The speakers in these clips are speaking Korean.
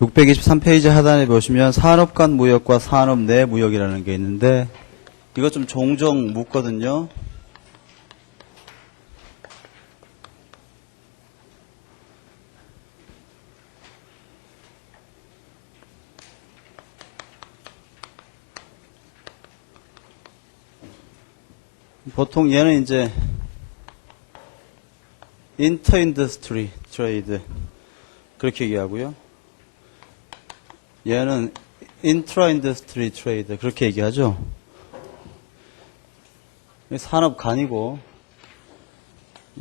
623페이지 하단에 보시면 산업 간 무역과 산업 내 무역이라는 게 있는데 이거 좀 종종 묻거든요. 보통 얘는 이제 인터 인더스트리 트레이드 그렇게 얘기하고요. 얘는 인트라 인더스트리 트레이드 그렇게 얘기하죠. 산업 간이고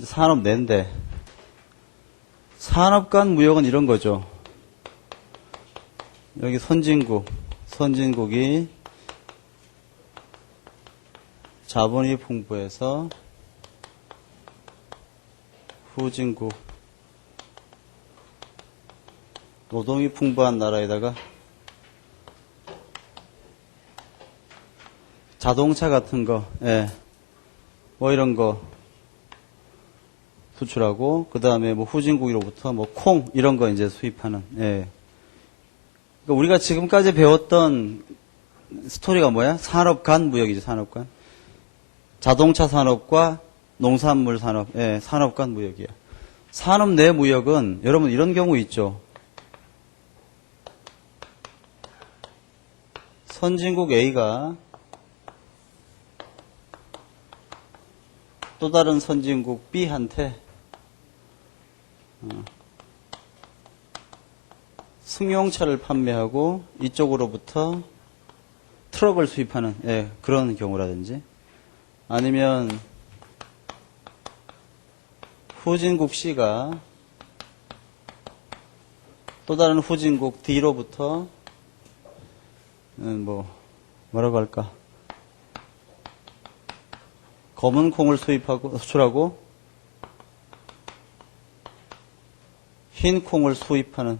산업 내인데 산업 간 무역은 이런 거죠. 여기 선진국이 자본이 풍부해서 후진국 노동이 풍부한 나라에다가 자동차 같은 거, 뭐 이런 거 수출하고, 그 다음에 뭐 후진국으로부터 뭐 콩, 이런 거 이제 수입하는, 그러니까 우리가 지금까지 배웠던 스토리가 뭐야? 산업 간 무역이죠, 산업 간. 자동차 산업과 농산물 산업, 산업 간 무역이야. 산업 내 무역은 여러분 이런 경우 있죠. 선진국 A가 또 다른 선진국 B한테 승용차를 판매하고 이쪽으로부터 트럭을 수입하는 그런 경우라든지 아니면 후진국 C가 또 다른 후진국 D로부터 뭐라고 할까? 검은 콩을 수출하고 흰 콩을 수입하는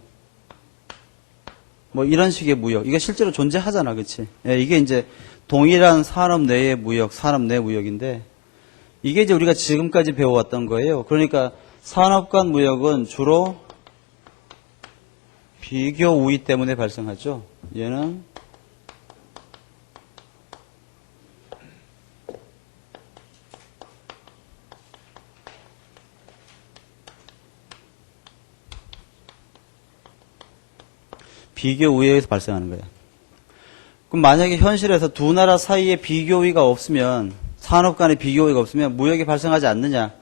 뭐 이런 식의 무역. 이게 실제로 존재하잖아, 그치? 이게 이제 동일한 산업 내의 무역, 산업 내 무역인데 이게 이제 우리가 지금까지 배워왔던 거예요. 그러니까 산업 간 무역은 주로 비교 우위 때문에 발생하죠. 얘는 비교 우위에서 발생하는 거예요. 그럼 만약에 현실에서 두 나라 사이에 비교 우위가 없으면 산업 간의 비교 우위가 없으면 무역이 발생하지 않느냐?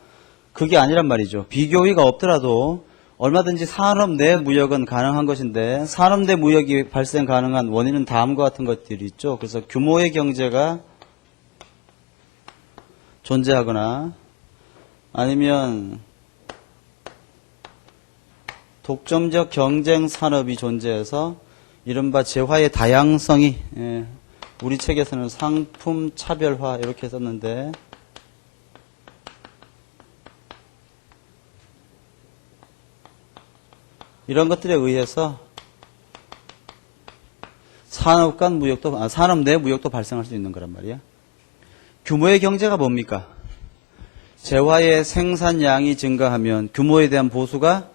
그게 아니란 말이죠. 비교 우위가 없더라도 얼마든지 산업 내 무역은 가능한 것인데 산업 내 무역이 발생 가능한 원인은 다음과 같은 것들이 있죠. 그래서 규모의 경제가 존재하거나 아니면 독점적 경쟁 산업이 존재해서 이른바 재화의 다양성이 우리 책에서는 상품 차별화 이렇게 썼는데 이런 것들에 의해서 산업 간 무역도 산업 내 무역도 발생할 수 있는 거란 말이야. 규모의 경제가 뭡니까? 재화의 생산량이 증가하면 규모에 대한 보수가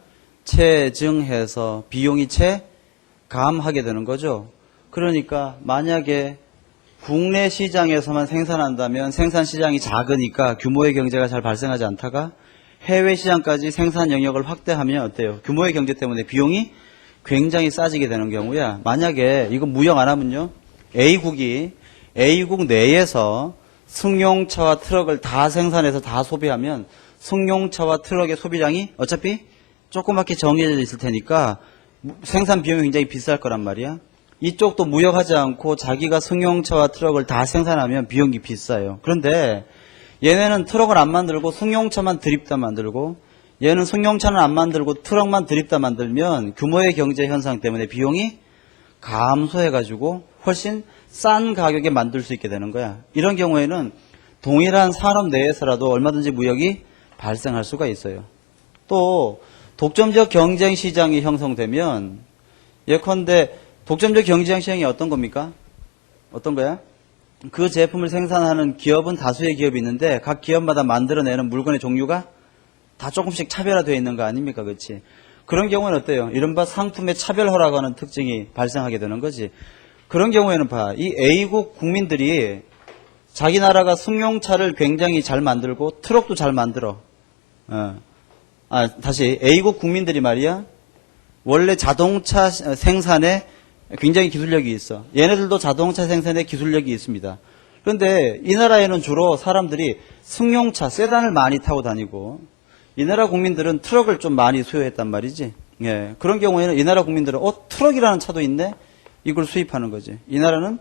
체증해서 비용이 체감하게 되는 거죠. 그러니까 만약에 국내 시장에서만 생산한다면 생산 시장이 작으니까 규모의 경제가 잘 발생하지 않다가 해외 시장까지 생산 영역을 확대하면 어때요? 규모의 경제 때문에 비용이 굉장히 싸지게 되는 경우야. 만약에 이거 무역 안 하면요. A국 내에서 승용차와 트럭을 다 생산해서 다 소비하면 승용차와 트럭의 소비량이 어차피 조그맣게 정해져 있을 테니까 생산 비용이 굉장히 비쌀 거란 말이야. 이쪽도 무역하지 않고 자기가 승용차와 트럭을 다 생산하면 비용이 비싸요. 그런데 얘네는 트럭을 안 만들고 승용차만 드립다 만들고 얘는 승용차는 안 만들고 트럭만 드립다 만들면 규모의 경제 현상 때문에 비용이 감소해가지고 훨씬 싼 가격에 만들 수 있게 되는 거야. 이런 경우에는 동일한 산업 내에서라도 얼마든지 무역이 발생할 수가 있어요. 또 독점적 경쟁 시장이 형성되면 예컨대 독점적 경쟁 시장이 어떤 겁니까? 어떤 거야? 그 제품을 생산하는 기업은 다수의 기업이 있는데 각 기업마다 만들어내는 물건의 종류가 다 조금씩 차별화되어 있는 거 아닙니까? 그렇지? 그런 경우는 어때요? 이른바 상품의 차별 허락하는 특징이 발생하게 되는 거지. 그런 경우에는 이 A국 국민들이 자기 나라가 승용차를 굉장히 잘 만들고 트럭도 잘 만들어. 다시 A국 국민들이 말이야. 원래 자동차 생산에 굉장히 기술력이 있어. 얘네들도 자동차 생산에 기술력이 있습니다. 그런데 이 나라에는 주로 사람들이 승용차, 세단을 많이 타고 다니고 이 나라 국민들은 트럭을 좀 많이 수요했단 말이지. 예, 그런 경우에는 이 나라 국민들은 트럭이라는 차도 있네? 이걸 수입하는 거지. 이 나라는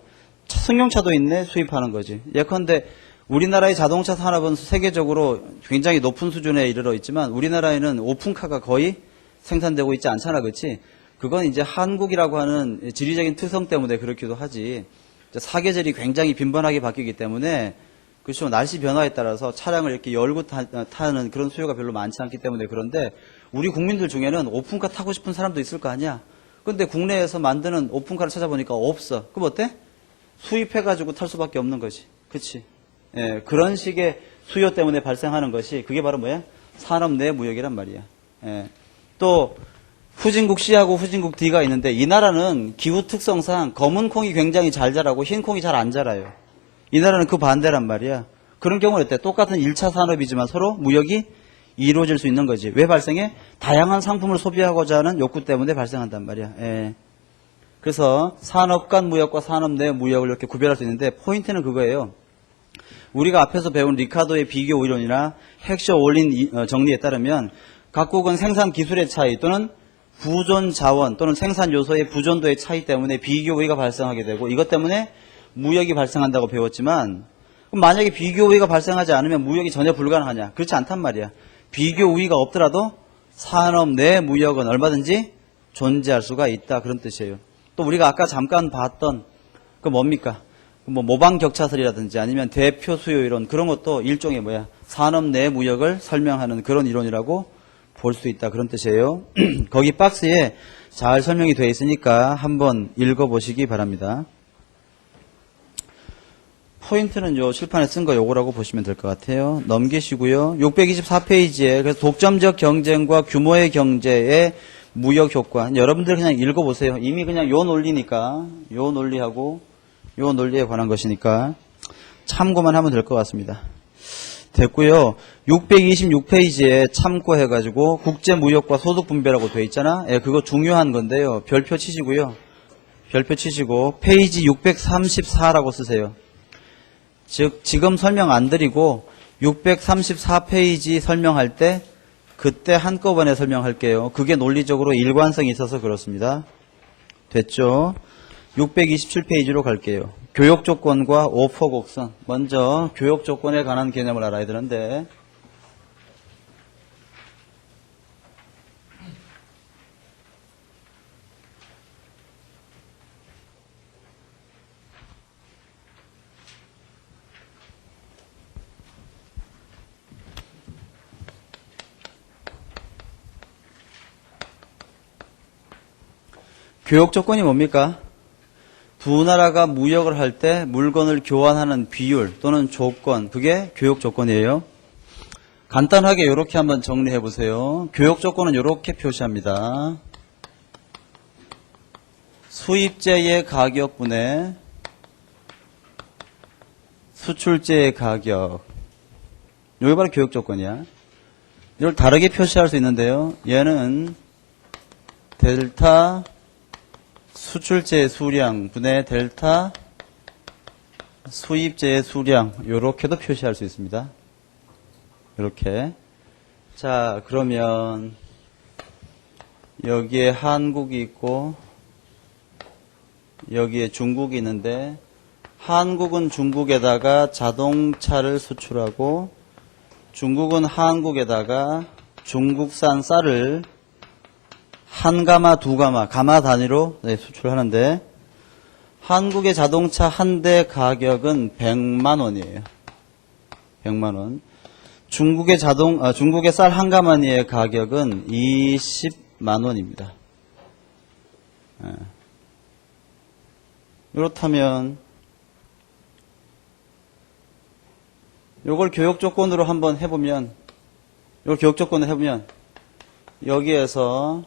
승용차도 있네? 수입하는 거지. 예컨대 우리나라의 자동차 산업은 세계적으로 굉장히 높은 수준에 이르러 있지만 우리나라에는 오픈카가 거의 생산되고 있지 않잖아, 그렇지? 그건 이제 한국이라고 하는 지리적인 특성 때문에 그렇기도 하지. 사계절이 굉장히 빈번하게 바뀌기 때문에 그렇죠. 날씨 변화에 따라서 차량을 이렇게 열고 타는 그런 수요가 별로 많지 않기 때문에 그런데 우리 국민들 중에는 오픈카 타고 싶은 사람도 있을 거 아니야. 근데 국내에서 만드는 오픈카를 찾아보니까 없어. 그럼 어때? 수입해가지고 탈 수밖에 없는 거지. 그치? 예, 그런 식의 수요 때문에 발생하는 것이 그게 바로 뭐야? 산업 내 무역이란 말이야. 예. 또 후진국 C하고 후진국 D가 있는데 이 나라는 기후 특성상 검은 콩이 굉장히 잘 자라고 흰 콩이 잘 안 자라요. 이 나라는 그 반대란 말이야. 그런 경우는 어때? 똑같은 1차 산업이지만 서로 무역이 이루어질 수 있는 거지. 왜 발생해? 다양한 상품을 소비하고자 하는 욕구 때문에 발생한단 말이야. 예. 그래서 산업 간 무역과 산업 내 무역을 이렇게 구별할 수 있는데 포인트는 그거예요. 우리가 앞에서 배운 리카도의 비교 이론이나 헥셔 올린 정리에 따르면 각국은 생산 기술의 차이 또는 부존 자원 또는 생산 요소의 부존도의 차이 때문에 비교 우위가 발생하게 되고 이것 때문에 무역이 발생한다고 배웠지만 그럼 만약에 비교 우위가 발생하지 않으면 무역이 전혀 불가능하냐? 그렇지 않단 말이야. 비교 우위가 없더라도 산업 내 무역은 얼마든지 존재할 수가 있다. 그런 뜻이에요. 또 우리가 아까 잠깐 봤던 그 뭡니까? 뭐 모방 격차설이라든지 아니면 대표 수요 이론 그런 것도 일종의 산업 내 무역을 설명하는 그런 이론이라고 볼 수 있다. 그런 뜻이에요. 거기 박스에 잘 설명이 되어 있으니까 한번 읽어보시기 바랍니다. 포인트는 요 칠판에 쓴 거 요거라고 보시면 될 것 같아요. 넘기시고요. 624페이지에 그래서 독점적 경쟁과 규모의 경제의 무역 효과. 여러분들 그냥 읽어보세요. 이미 그냥 요 논리니까 요 논리하고 요 논리에 관한 것이니까 참고만 하면 될 것 같습니다. 됐고요. 626페이지에 참고해가지고 국제무역과 소득분배라고 되어 있잖아. 예, 그거 중요한 건데요. 별표 치시고요. 별표 치시고 페이지 634라고 쓰세요. 즉 지금 설명 안 드리고 634페이지 설명할 때 그때 한꺼번에 설명할게요. 그게 논리적으로 일관성이 있어서 그렇습니다. 됐죠? 627페이지로 갈게요. 교역조건과 오퍼 곡선. 먼저 교역조건에 관한 개념을 알아야 되는데 교역조건이 뭡니까? 두 나라가 무역을 할 때 물건을 교환하는 비율 또는 조건, 그게 교역조건이에요. 간단하게 이렇게 한번 정리해 보세요. 교역조건은 이렇게 표시합니다. 수입제의 가격분의 수출제의 가격. 이게 바로 교역조건이야. 이걸 다르게 표시할 수 있는데요. 얘는 델타 수출제의 수량 분의 델타 수입제의 수량 이렇게도 표시할 수 있습니다. 이렇게. 자, 그러면 여기에 한국이 있고 여기에 중국이 있는데 한국은 중국에다가 자동차를 수출하고 중국은 한국에다가 중국산 쌀을 한 가마, 두 가마, 가마 단위로 수출하는데 한국의 자동차 한 대 가격은 100만 원이에요. 100만 원. 중국의 중국의 쌀 한 가마니의 가격은 20만 원입니다. 이렇다면 이걸 교역 조건으로 한번 해보면 이걸 교역 조건으로 해보면 여기에서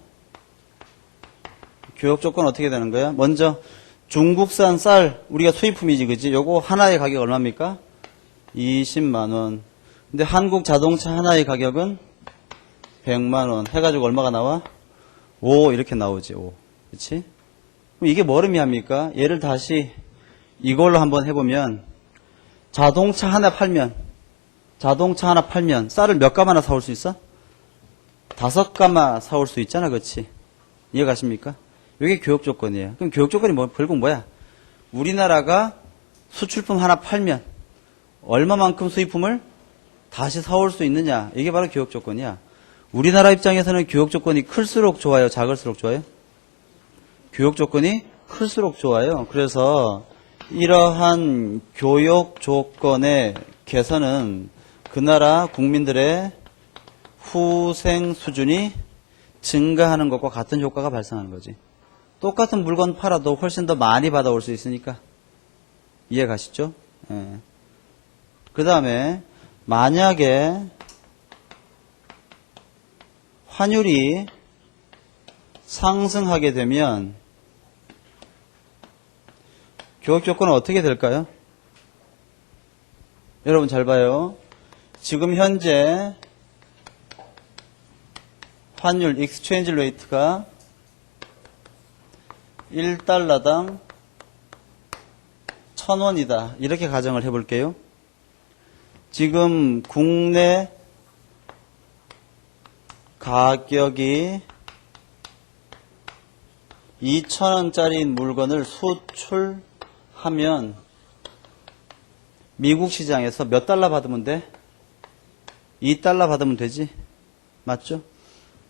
교역 조건 어떻게 되는 거야? 먼저 중국산 쌀 우리가 수입품이지 그지? 요거 하나의 가격 얼마입니까? 20만 원. 근데 한국 자동차 하나의 가격은 100만 원 해가지고 얼마가 나와? 5 이렇게 나오지 5. 그치? 그럼 이게 뭘 의미합니까? 얘를 다시 이걸로 한번 해보면 자동차 하나 팔면 쌀을 몇 가마나 사올 수 있어? 5가마 사올 수 있잖아 그치? 이해가십니까? 이게 교역 조건이에요. 그럼 교역 조건이 결국 뭐야? 우리나라가 수출품 하나 팔면 얼마만큼 수입품을 다시 사올 수 있느냐? 이게 바로 교역 조건이야. 우리나라 입장에서는 교역 조건이 클수록 좋아요? 작을수록 좋아요? 교역 조건이 클수록 좋아요. 그래서 이러한 교역 조건의 개선은 그 나라 국민들의 후생 수준이 증가하는 것과 같은 효과가 발생하는 거지. 똑같은 물건 팔아도 훨씬 더 많이 받아올 수 있으니까. 이해 가시죠? 예. 그 다음에 만약에 환율이 상승하게 되면 교역 조건은 어떻게 될까요? 여러분 잘 봐요. 지금 현재 환율 익스체인지 레이트가 1달러당 1,000원이다. 이렇게 가정을 해볼게요. 지금 국내 가격이 2,000원짜리 물건을 수출하면 미국 시장에서 몇 달러 받으면 돼? 2달러 받으면 되지. 맞죠?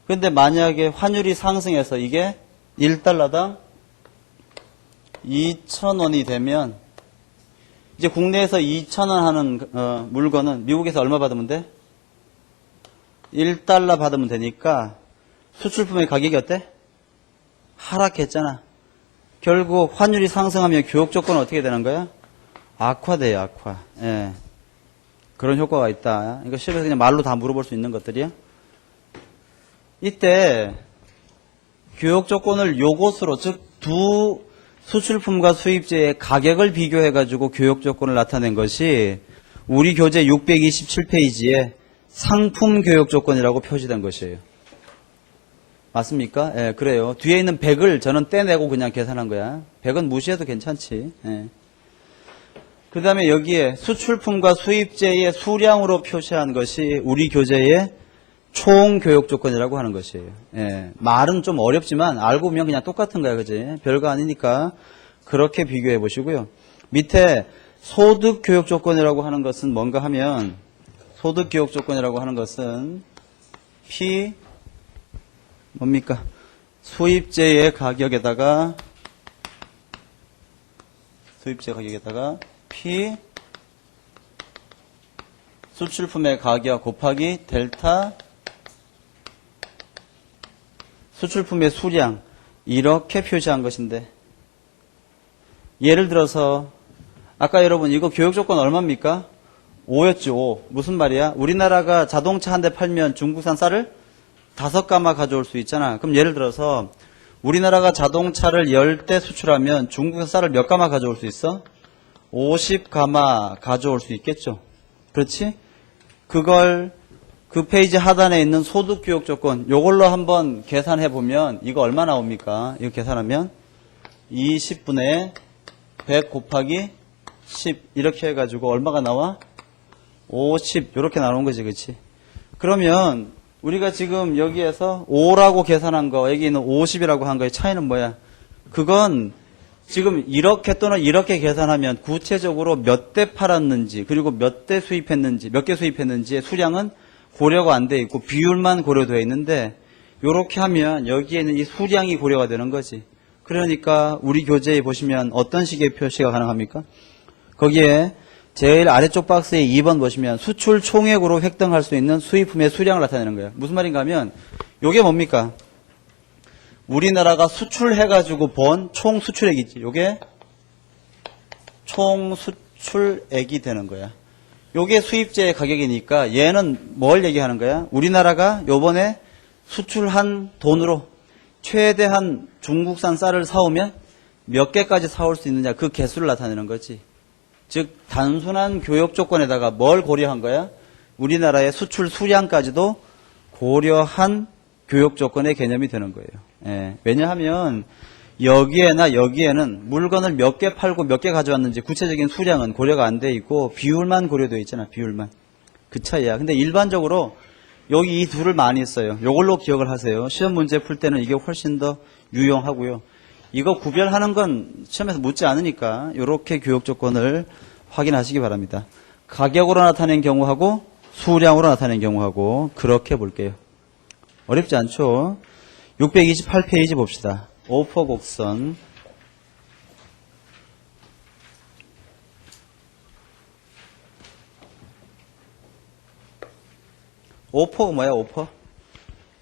근데 만약에 환율이 상승해서 이게 1달러당 2,000원이 되면 이제 국내에서 2,000원 하는 물건은 미국에서 얼마 받으면 돼? 1달러 받으면 되니까 수출품의 가격이 어때? 하락했잖아. 결국 환율이 상승하면 교역 조건은 어떻게 되는 거야? 악화돼요, 악화. 예. 그런 효과가 있다. 이거 실에서 그냥 말로 다 물어볼 수 있는 것들이야. 이때 교역 조건을 요것으로, 즉 두 수출품과 수입제의 가격을 비교해가지고 교역 조건을 나타낸 것이 우리 교재 627페이지에 상품 교역 조건이라고 표시된 것이에요. 맞습니까? 예, 그래요. 뒤에 있는 100을 저는 떼내고 그냥 계산한 거야. 100은 무시해도 괜찮지. 예. 그 다음에 여기에 수출품과 수입제의 수량으로 표시한 것이 우리 교재의 총 교역 조건이라고 하는 것이에요. 예, 말은 좀 어렵지만 알고 보면 그냥 똑같은 거야, 그지? 별거 아니니까 그렇게 비교해 보시고요. 밑에 소득 교역 조건이라고 하는 것은 뭔가 하면 소득 교역 조건이라고 하는 것은 P 뭡니까? 수입제의 가격에다가 P 수출품의 가격 곱하기 델타 수출품의 수량 이렇게 표시한 것인데 예를 들어서 아까 여러분 이거 교역 조건 얼마입니까? 5였죠. 5. 무슨 말이야? 우리나라가 자동차 한 대 팔면 중국산 쌀을 5가마 가져올 수 있잖아. 그럼 예를 들어서 우리나라가 자동차를 10대 수출하면 중국산 쌀을 몇 가마 가져올 수 있어? 50가마 가져올 수 있겠죠. 그렇지? 그걸 그 페이지 하단에 있는 소득 교역 조건 요걸로 한번 계산해 보면 이거 얼마 나옵니까? 이거 계산하면 20분의 100 곱하기 10 이렇게 해가지고 얼마가 나와? 50 이렇게 나오는 거지, 그렇지? 그러면 우리가 지금 여기에서 5라고 계산한 거 여기는 50이라고 한 거의 차이는 뭐야? 그건 지금 이렇게 또는 이렇게 계산하면 구체적으로 몇 대 팔았는지 그리고 몇 대 수입했는지 몇 개 수입했는지의 수량은 고려가 안 돼 있고 비율만 고려되어 있는데 이렇게 하면 여기에는 이 수량이 고려가 되는 거지. 그러니까 우리 교재에 보시면 어떤 식의 표시가 가능합니까? 거기에 제일 아래쪽 박스에 2번 보시면 수출 총액으로 획득할 수 있는 수입품의 수량을 나타내는 거예요. 무슨 말인가 하면 이게 뭡니까? 우리나라가 수출해가지고 번 총 수출액이지. 이게 총 수출액이 되는 거야. 요게 수입제의 가격이니까 얘는 뭘 얘기하는 거야? 우리나라가 요번에 수출한 돈으로 최대한 중국산 쌀을 사오면 몇 개까지 사올 수 있느냐, 그 개수를 나타내는 거지. 즉 단순한 교역 조건에다가 뭘 고려한 거야? 우리나라의 수출 수량까지도 고려한 교역 조건의 개념이 되는 거예요. 예, 왜냐하면 여기에나 여기에는 물건을 몇 개 팔고 몇 개 가져왔는지 구체적인 수량은 고려가 안 돼 있고 비율만 고려되어 있잖아. 비율만. 그 차이야. 근데 일반적으로 여기 이 둘을 많이 써요. 이걸로 기억을 하세요. 시험 문제 풀 때는 이게 훨씬 더 유용하고요. 이거 구별하는 건 시험에서 묻지 않으니까 이렇게 교역 조건을 확인하시기 바랍니다. 가격으로 나타낸 경우하고 수량으로 나타낸 경우하고 그렇게 볼게요. 어렵지 않죠? 628페이지 봅시다. 오퍼 곡선. 오퍼가 뭐야, 오퍼?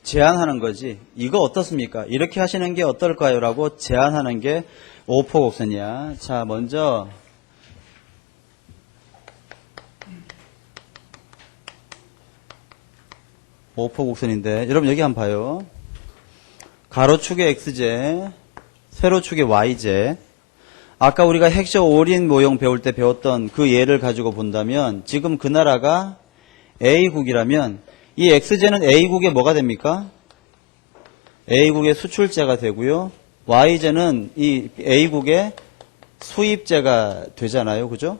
제안하는 거지. 이거 어떻습니까? 이렇게 하시는 게 어떨까요? 라고 제안하는 게 오퍼 곡선이야. 자, 먼저 오퍼 곡선인데 여러분 여기 한번 봐요. 가로축의 x제, 세로축의 y제. 아까 우리가 핵쇼 올인 모형 배울 때 배웠던 그 예를 가지고 본다면 지금 그 나라가 A국이라면 이 x제는 A국의 뭐가 됩니까? A국의 수출제가 되고요. y제는 이 A국의 수입제가 되잖아요. 그죠?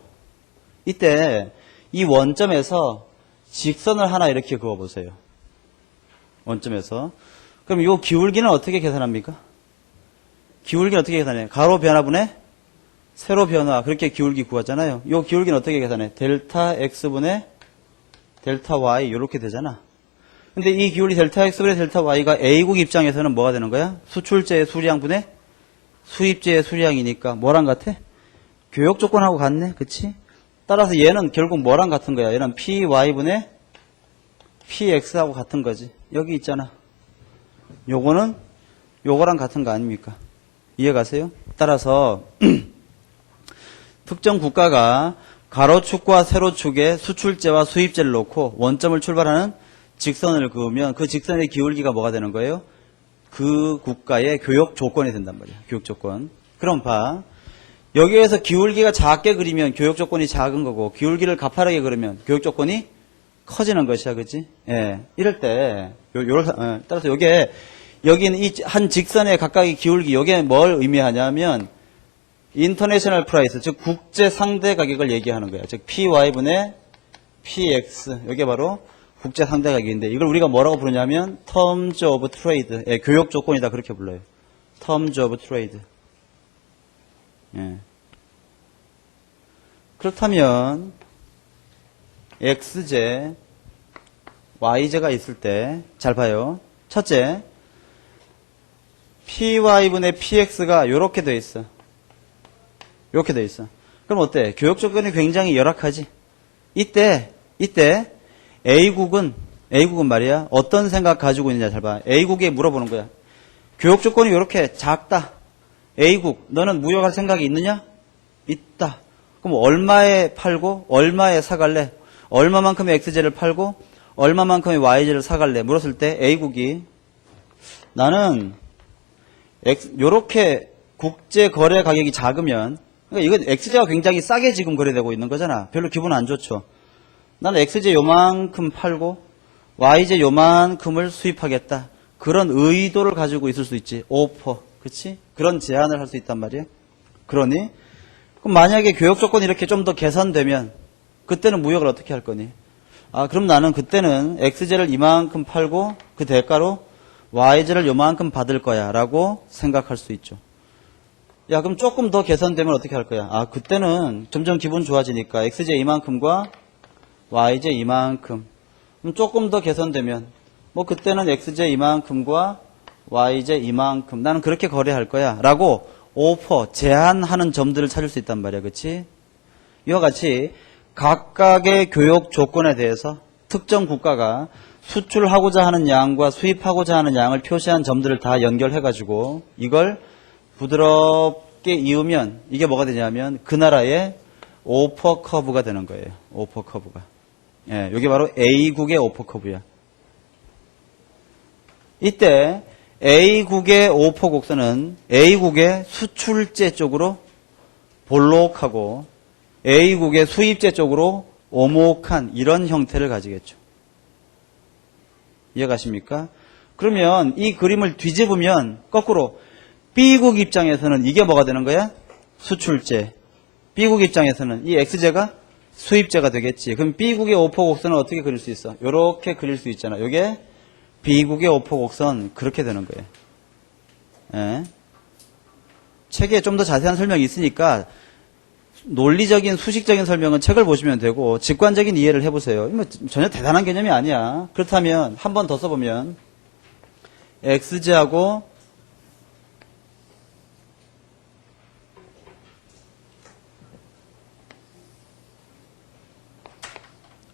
이때 이 원점에서 직선을 하나 이렇게 그어보세요. 원점에서. 그럼 이 기울기는 어떻게 계산합니까? 기울기는 어떻게 계산해요? 가로 변화분의 세로 변화. 그렇게 기울기 구하잖아요. 이 기울기는 어떻게 계산해? 델타 x분의 델타 y 이렇게 되잖아. 근데 이 기울기 델타 x분의 델타 y가 A국 입장에서는 뭐가 되는 거야? 수출제의 수량분의 수입제의 수량이니까 뭐랑 같아? 교역 조건하고 같네. 그치? 따라서 얘는 결국 뭐랑 같은 거야? 얘는 py분의 px하고 같은 거지. 여기 있잖아. 요거는 요거랑 같은 거 아닙니까? 이해가세요? 따라서 특정 국가가 가로축과 세로축에 수출제와 수입제를 놓고 원점을 출발하는 직선을 그으면 그 직선의 기울기가 뭐가 되는 거예요? 그 국가의 교역 조건이 된단 말이야. 교역 조건. 그럼 봐. 여기에서 기울기가 작게 그리면 교역 조건이 작은 거고 기울기를 가파르게 그리면 교역 조건이 커지는 것이야. 그치? 예. 이럴 때 따라서 요게 여기는 이 한 직선의 각각의 기울기 요게 뭘 의미하냐면 인터내셔널 프라이스 즉 국제 상대 가격을 얘기하는 거야. 즉 PY분의 PX 이게 바로 국제 상대 가격인데 이걸 우리가 뭐라고 부르냐면 terms of trade 예, 교역 조건이다 그렇게 불러요. terms of trade. 예. 그렇다면 X제, Y제가 있을 때 잘 봐요. 첫째, PY분의 PX가 이렇게 돼 있어. 이렇게 돼 있어. 그럼 어때? 교역 조건이 굉장히 열악하지. 이때 A국은 말이야. 어떤 생각 가지고 있느냐 잘 봐. A국에 물어보는 거야. 교역 조건이 이렇게 작다. A국, 너는 무역할 생각이 있느냐? 있다. 그럼 얼마에 팔고 얼마에 사갈래? 얼마만큼의 X제를 팔고 얼마만큼의 Y제를 사갈래? 물었을 때 A국이 나는 요렇게 국제 거래 가격이 작으면 그러니까 이건 X제가 굉장히 싸게 지금 거래되고 있는 거잖아. 별로 기분 안 좋죠. 나는 X제 요만큼 팔고 Y제 요만큼을 수입하겠다. 그런 의도를 가지고 있을 수 있지. 오퍼. 그치? 그런 제안을 할 수 있단 말이야. 그러니 그럼 만약에 교역 조건이 이렇게 좀 더 개선되면 그때는 무역을 어떻게 할 거니? 아, 그럼 나는 그때는 X제를 이만큼 팔고 그 대가로 Y제를 요만큼 받을 거야 라고 생각할 수 있죠. 야, 그럼 조금 더 개선되면 어떻게 할 거야? 아, 그때는 점점 기분 좋아지니까 X제 이만큼과 Y제 이만큼. 그럼 조금 더 개선되면 뭐 그때는 X제 이만큼과 Y제 이만큼. 나는 그렇게 거래할 거야 라고 오퍼, 제한하는 점들을 찾을 수 있단 말이야. 그치? 이와 같이 각각의 교역 조건에 대해서 특정 국가가 수출하고자 하는 양과 수입하고자 하는 양을 표시한 점들을 다 연결해가지고 이걸 부드럽게 이으면 이게 뭐가 되냐면 그 나라의 오퍼 커브가 되는 거예요. 오퍼 커브가. 예, 이게 바로 A국의 오퍼 커브야. 이때 A국의 오포 곡선은 A국의 수출제 쪽으로 볼록하고 A국의 수입제 쪽으로 오목한 이런 형태를 가지겠죠. 이해가십니까? 그러면 이 그림을 뒤집으면 거꾸로 B국 입장에서는 이게 뭐가 되는 거야? 수출제. B국 입장에서는 이 X제가 수입제가 되겠지. 그럼 B국의 오포 곡선은 어떻게 그릴 수 있어? 이렇게 그릴 수 있잖아. 이게 B국의 오포 곡선 그렇게 되는 거예요. 예. 책에 좀 더 자세한 설명이 있으니까 논리적인 수식적인 설명은 책을 보시면 되고 직관적인 이해를 해보세요. 뭐 전혀 대단한 개념이 아니야. 그렇다면 한 번 더 써보면 X제하고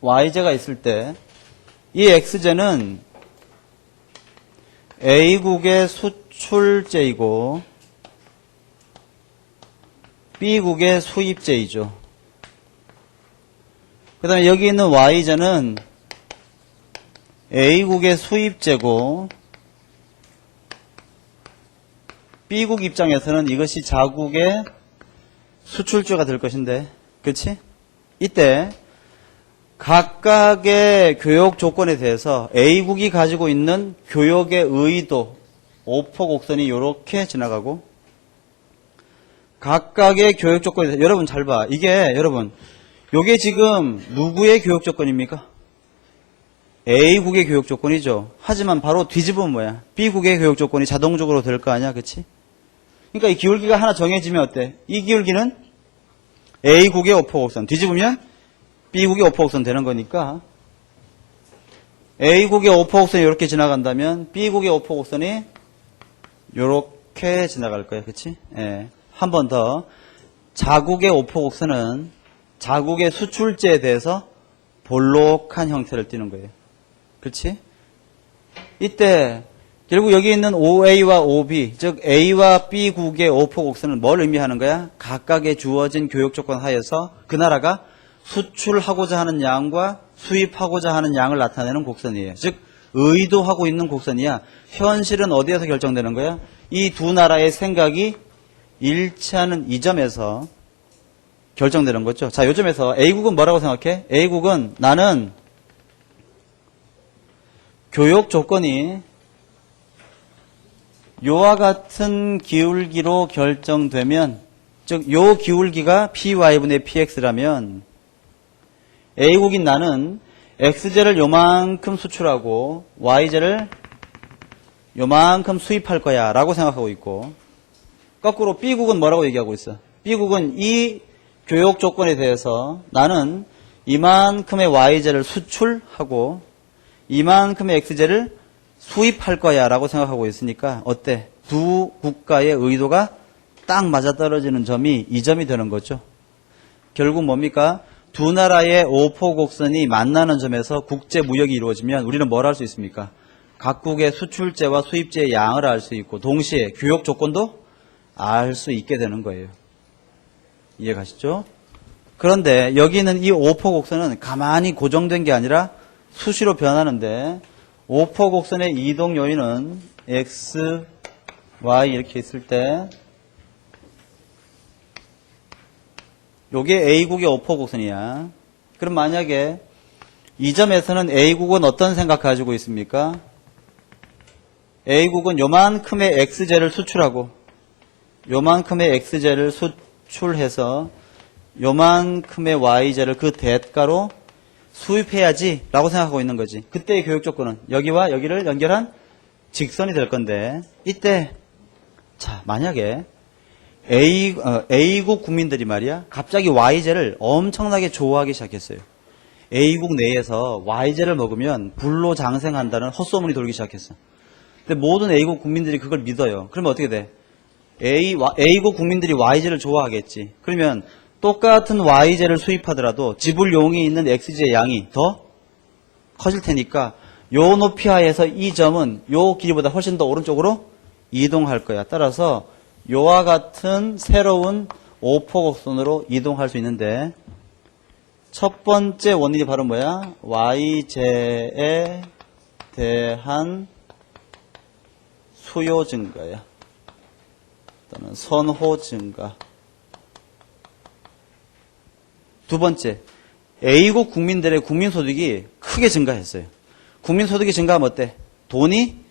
Y제가 있을 때 이 X제는 A국의 수출제이고 B국의 수입제이죠. 그 다음에 여기 있는 Y제는 A국의 수입제고 B국 입장에서는 이것이 자국의 수출제가 될 것인데, 그렇지? 이때 각각의 교역 조건에 대해서 A국이 가지고 있는 교역의 의도, 오포 곡선이 이렇게 지나가고 각각의 교역 조건에 대해서 여러분 잘 봐. 이게 여러분 요게 지금 누구의 교역 조건입니까? A국의 교역 조건이죠. 하지만 바로 뒤집으면 뭐야? B국의 교역 조건이 자동적으로 될 거 아니야, 그렇지? 그러니까 이 기울기가 하나 정해지면 어때? 이 기울기는 A국의 오포 곡선. 뒤집으면 B국의 오포 곡선 되는 거니까 A국의 오포 곡선이 이렇게 지나간다면 B국의 오포 곡선이 이렇게 지나갈 거예요. 그렇지? 예. 한 번 더. 자국의 오포 곡선은 자국의 수출제에 대해서 볼록한 형태를 띠는 거예요. 그렇지? 이때 결국 여기 있는 OA와 OB, 즉 A와 B국의 오포 곡선은 뭘 의미하는 거야? 각각의 주어진 교역 조건 하에서 그 나라가 수출하고자 하는 양과 수입하고자 하는 양을 나타내는 곡선이에요. 즉 의도하고 있는 곡선이야. 현실은 어디에서 결정되는 거야? 이 두 나라의 생각이 일치하는 이 점에서 결정되는 거죠. 자, 이 점에서 A국은 뭐라고 생각해? A국은 나는 교역 조건이 요와 같은 기울기로 결정되면, 즉 요 기울기가 PY분의 PX라면 A국인 나는 X제를 요만큼 수출하고 Y제를 요만큼 수입할 거야 라고 생각하고 있고, 거꾸로 B국은 뭐라고 얘기하고 있어? B국은 이 교역 조건에 대해서 나는 이만큼의 Y제를 수출하고 이만큼의 X제를 수입할 거야 라고 생각하고 있으니까 어때? 두 국가의 의도가 딱 맞아떨어지는 점이 이 점이 되는 거죠. 결국 뭡니까? 두 나라의 오포 곡선이 만나는 점에서 국제 무역이 이루어지면 우리는 뭘 할 수 있습니까? 각국의 수출제와 수입제의 양을 알 수 있고 동시에 교역 조건도 알 수 있게 되는 거예요. 이해 가시죠? 그런데 여기는 이 오포 곡선은 가만히 고정된 게 아니라 수시로 변하는데 오포 곡선의 이동 요인은 X, Y 이렇게 있을 때 요게 A국의 오포 곡선이야. 그럼 만약에 이 점에서는 A국은 어떤 생각 가지고 있습니까? A국은 요만큼의 X제를 수출하고 요만큼의 X제를 수출해서 요만큼의 Y제를 그 대가로 수입해야지 라고 생각하고 있는 거지. 그때의 교육 조건은 여기와 여기를 연결한 직선이 될 건데, 이때 자 만약에 A국 국민들이 말이야 갑자기 Y제를 엄청나게 좋아하기 시작했어요. A국 내에서 Y제를 먹으면 불로장생한다는 헛소문이 돌기 시작했어. 근데 모든 A국 국민들이 그걸 믿어요. 그러면 어떻게 돼? A국 국민들이 Y제를 좋아하겠지. 그러면 똑같은 Y제를 수입하더라도 지불용이 있는 X제의 양이 더 커질 테니까 요 높이 하에서 이 점은 요 길이보다 훨씬 더 오른쪽으로 이동할 거야. 따라서 요와 같은 새로운 오포곡선으로 이동할 수 있는데, 첫 번째 원인이 바로 뭐야? Y제에 대한 수요 증가야. 또는 선호 증가. 두 번째, A국 국민들의 국민소득이 크게 증가했어요. 국민소득이 증가하면 어때? 돈이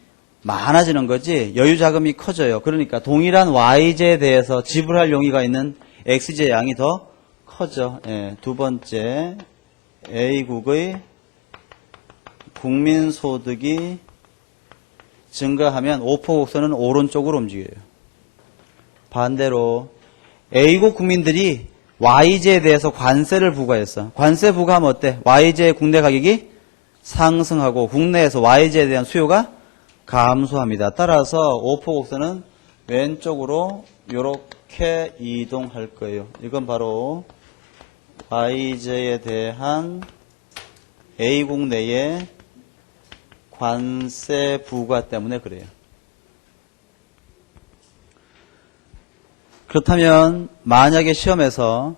많아지는 거지 여유자금이 커져요. 그러니까 동일한 Y제에 대해서 지불할 용의가 있는 X제 양이 더 커져. 예, 두 번째, A국의 국민소득이 증가하면 오포곡선은 오른쪽으로 움직여요. 반대로 A국 국민들이 Y제에 대해서 관세를 부과했어. 관세 부과하면 어때? Y제의 국내 가격이 상승하고 국내에서 Y제에 대한 수요가 감소합니다. 따라서 오포곡선은 왼쪽으로 이렇게 이동할 거예요. 이건 바로 Y제에 대한 A국 내의 관세 부과 때문에 그래요. 그렇다면 만약에 시험에서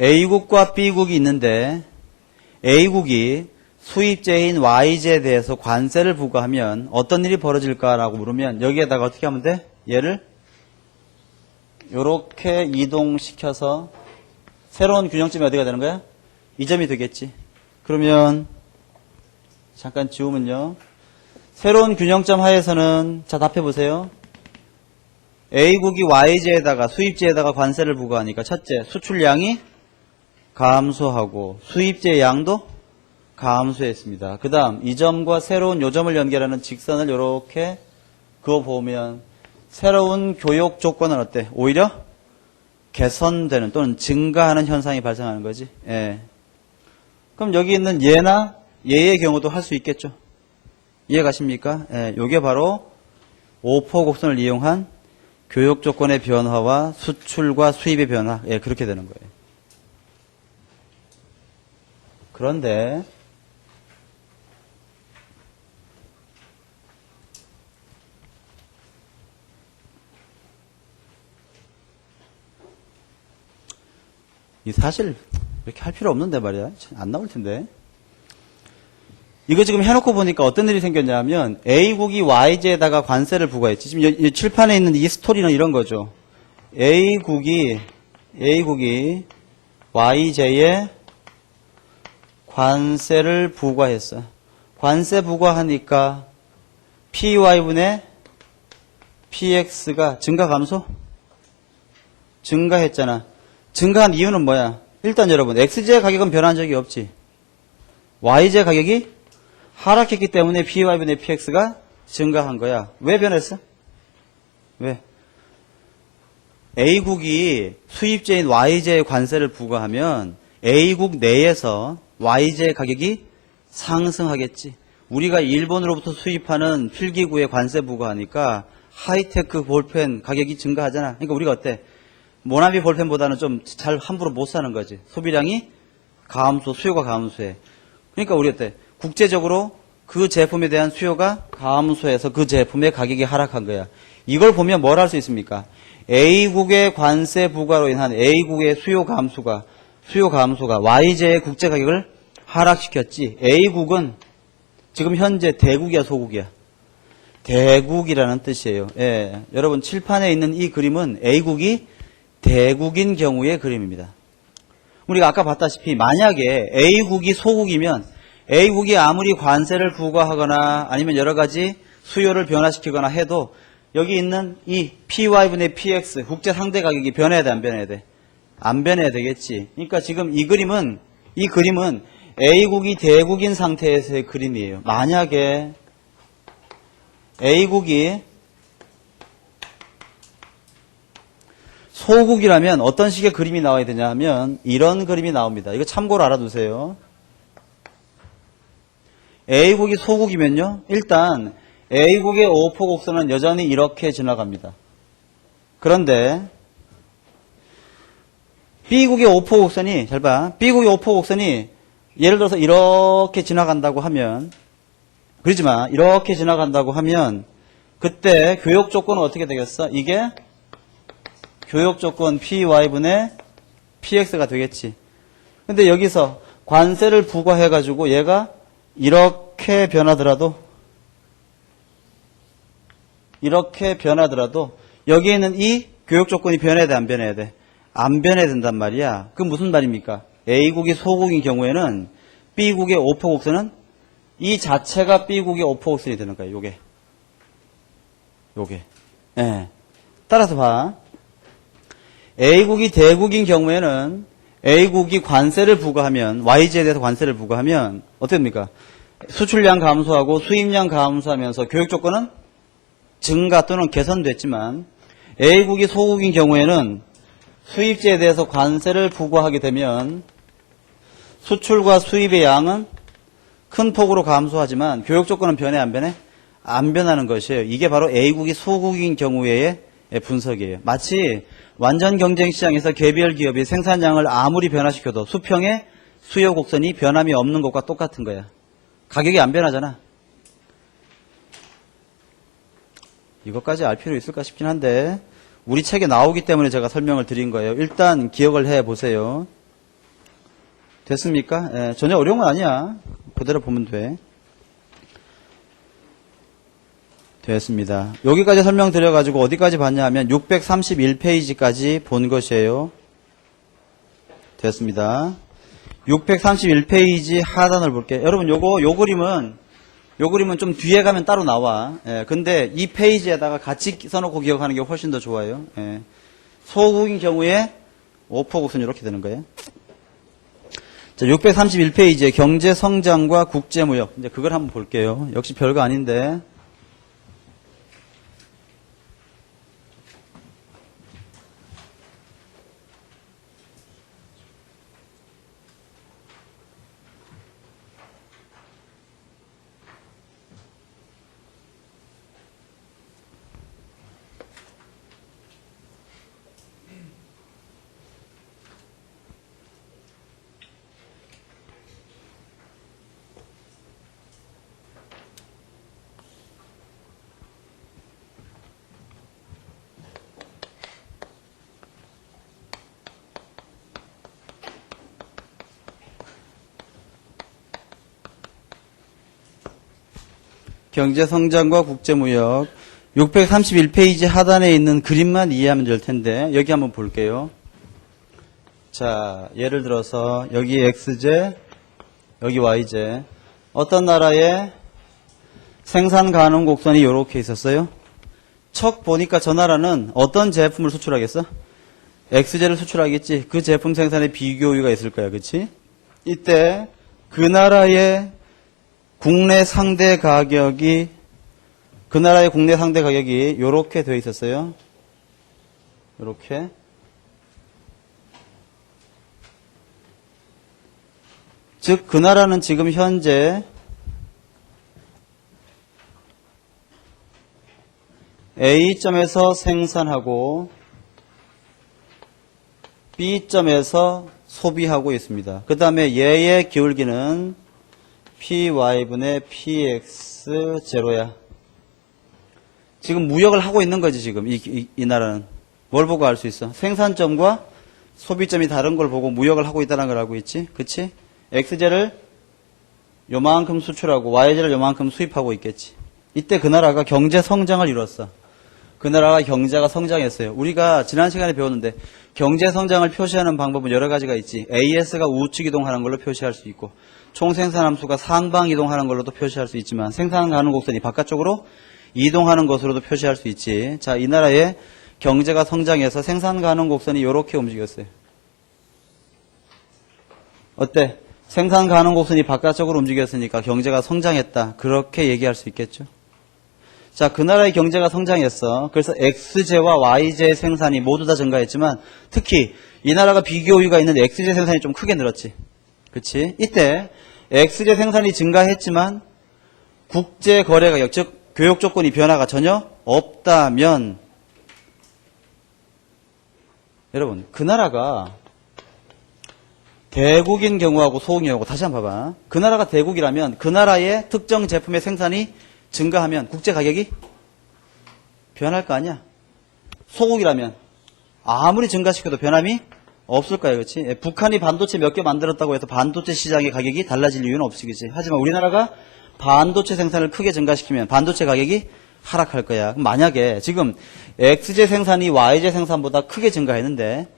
A국과 B국이 있는데 A국이 수입제인 Y제에 대해서 관세를 부과하면 어떤 일이 벌어질까라고 물으면 여기에다가 어떻게 하면 돼? 얘를 이렇게 이동시켜서 새로운 균형점이 어디가 되는 거야? 이 점이 되겠지. 그러면 잠깐 지우면요. 새로운 균형점 하에서는 자 답해 보세요. A국이 Y제에다가 수입제에다가 관세를 부과하니까 첫째, 수출량이 감소하고 수입제 양도 감소했습니다. 그 다음 이 점과 새로운 요 점을 연결하는 직선을 이렇게 그어보면 새로운 교역 조건은 어때? 오히려 개선되는 또는 증가하는 현상이 발생하는 거지. 예. 그럼 여기 있는 얘나 얘의 경우도 할 수 있겠죠. 이해 가십니까? 예. 요게 바로 오포곡선을 이용한 교역 조건의 변화와 수출과 수입의 변화. 예, 그렇게 되는 거예요. 그런데 이 사실 이렇게 할 필요 없는데 말이야. 안 나올 텐데. 이거 지금 해놓고 보니까 어떤 일이 생겼냐면 A국이 Y제에다가 관세를 부과했지. 지금 이 칠판에 있는 이 스토리는 이런 거죠. A국이 Y제에 관세를 부과했어. 관세 부과하니까 PY분의 PX가 증가 감소? 증가했잖아. 증가한 이유는 뭐야? 일단 여러분 X제 가격은 변한 적이 없지. Y제 가격이 하락했기 때문에 PY분의 PX가 증가한 거야. 왜 변했어? 왜? A국이 수입제인 Y제에 관세를 부과하면 A국 내에서 Y제 가격이 상승하겠지. 우리가 일본으로부터 수입하는 필기구에 관세 부과하니까 하이테크 볼펜 가격이 증가하잖아. 그러니까 우리가 어때? 모나미 볼펜보다는 좀 잘 함부로 못 사는 거지. 소비량이 수요가 감소해. 그러니까 우리 어때? 국제적으로 그 제품에 대한 수요가 감소해서 그 제품의 가격이 하락한 거야. 이걸 보면 뭘 할 수 있습니까? A국의 관세 부과로 인한 A국의 수요 감소가 Y제의 국제 가격을 하락시켰지. A국은 지금 현재 대국이야, 소국이야? 대국이라는 뜻이에요. 예, 여러분 칠판에 있는 이 그림은 A국이 대국인 경우의 그림입니다. 우리가 아까 봤다시피 만약에 A국이 소국이면 A국이 아무리 관세를 부과하거나 아니면 여러 가지 수요를 변화시키거나 해도 여기 있는 이 PY분의 PX 국제 상대 가격이 변해야 돼, 안 변해야 돼? 안 변해야 되겠지. 그러니까 지금 이 그림은 A국이 대국인 상태에서의 그림이에요. 만약에 A국이 소국이라면 어떤 식의 그림이 나와야 되냐 하면 이런 그림이 나옵니다. 이거 참고로 알아두세요. A국이 소국이면요. 일단 A국의 오포곡선은 여전히 이렇게 지나갑니다. 그런데 B국의 오포곡선이 잘 봐. B국의 오포곡선이 예를 들어서 이렇게 지나간다고 하면 그러지만 이렇게 지나간다고 하면 그때 교역 조건은 어떻게 되겠어? 이게 교역 조건 PY분의 PX가 되겠지. 근데 여기서 관세를 부과해가지고 얘가 이렇게 변하더라도 이렇게 변하더라도 여기에 있는 이 교역 조건이 변해야 돼, 안 변해야 돼? 안 변해야 된단 말이야. 그건 무슨 말입니까? A국이 소국인 경우에는 B국의 오포곡선은 이 자체가 B국의 오포곡선이 되는 거예요. 요게. 예. 따라서 봐. A국이 대국인 경우에는 A국이 관세를 부과하면, YG에 대해서 관세를 부과하면 어떻게 됩니까? 수출량 감소하고 수입량 감소하면서 교역 조건은 증가 또는 개선됐지만, A국이 소국인 경우에는 수입지에 대해서 관세를 부과하게 되면 수출과 수입의 양은 큰 폭으로 감소하지만 교역 조건은 변해 안 변해? 안 변하는 것이에요. 이게 바로 A국이 소국인 경우의 분석이에요. 마치 완전 경쟁 시장에서 개별 기업이 생산량을 아무리 변화시켜도 수평의 수요 곡선이 변함이 없는 것과 똑같은 거야. 가격이 안 변하잖아. 이것까지 알 필요 있을까 싶긴 한데 우리 책에 나오기 때문에 제가 설명을 드린 거예요. 일단 기억을 해보세요. 됐습니까? 예, 전혀 어려운 건 아니야. 그대로 보면 돼. 됐습니다. 여기까지 설명드려가지고 어디까지 봤냐 하면 631페이지까지 본 것이에요. 됐습니다. 631페이지 하단을 볼게요. 여러분 요 그림은 좀 뒤에 가면 따로 나와. 예, 근데 이 페이지에다가 같이 써놓고 기억하는 게 훨씬 더 좋아요. 예. 소국인 경우에 오포곡선 이렇게 되는 거예요. 자, 631페이지에 경제성장과 국제무역. 이제 그걸 한번 볼게요. 역시 별거 아닌데. 경제성장과 국제무역 631페이지 하단에 있는 그림만 이해하면 될 텐데 여기 한번 볼게요. 자, 예를 들어서 여기 XJ, 여기 YJ. 어떤 나라에 생산 가능 곡선이 이렇게 있었어요? 척 보니까 저 나라는 어떤 제품을 수출하겠어? XJ를 수출하겠지. 그 제품 생산에 비교유가 있을 거야. 그치? 이때 그 나라의 국내 상대 가격이 이렇게 되어 있었어요. 이렇게. 즉, 그 나라는 지금 현재 A점에서 생산하고 B점에서 소비하고 있습니다. 그 다음에 얘의 기울기는 PY분의 PX0야. 지금 무역을 하고 있는 거지, 지금. 이 나라는. 뭘 보고 알 수 있어? 생산점과 소비점이 다른 걸 보고 무역을 하고 있다는 걸 알고 있지? 그치? XJ를 요만큼 수출하고 YJ를 요만큼 수입하고 있겠지. 이때 그 나라가 경제 성장을 이뤘어. 그 나라가 경제가 성장했어요. 우리가 지난 시간에 배웠는데 경제 성장을 표시하는 방법은 여러 가지가 있지. AS가 우측 이동하는 걸로 표시할 수 있고 총생산함수가 상방 이동하는 걸로도 표시할 수 있지만 생산 가능 곡선이 바깥쪽으로 이동하는 것으로도 표시할 수 있지. 자, 이 나라의 경제가 성장해서 생산 가능 곡선이 이렇게 움직였어요. 어때? 생산 가능 곡선이 바깥쪽으로 움직였으니까 경제가 성장했다. 그렇게 얘기할 수 있겠죠. 자, 그 나라의 경제가 성장했어. 그래서 XJ와 YJ 생산이 모두 다 증가했지만 특히 이 나라가 비교유가 있는 XJ 생산이 좀 크게 늘었지. 그치? 이때 XJ 생산이 증가했지만 국제 거래 가격, 즉 교역 조건이 변화가 전혀 없다면 여러분, 그 나라가 대국인 경우하고 소국인 경우하고 다시 한번 봐봐. 그 나라가 대국이라면 그 나라의 특정 제품의 생산이 증가하면 국제 가격이 변할 거 아니야. 소국이라면 아무리 증가시켜도 변함이 없을 거야. 그렇지? 북한이 반도체 몇 개 만들었다고 해서 반도체 시장의 가격이 달라질 이유는 없지. 그렇지? 하지만 우리나라가 반도체 생산을 크게 증가시키면 반도체 가격이 하락할 거야. 그럼 만약에 지금 XJ 생산이 YJ 생산보다 크게 증가했는데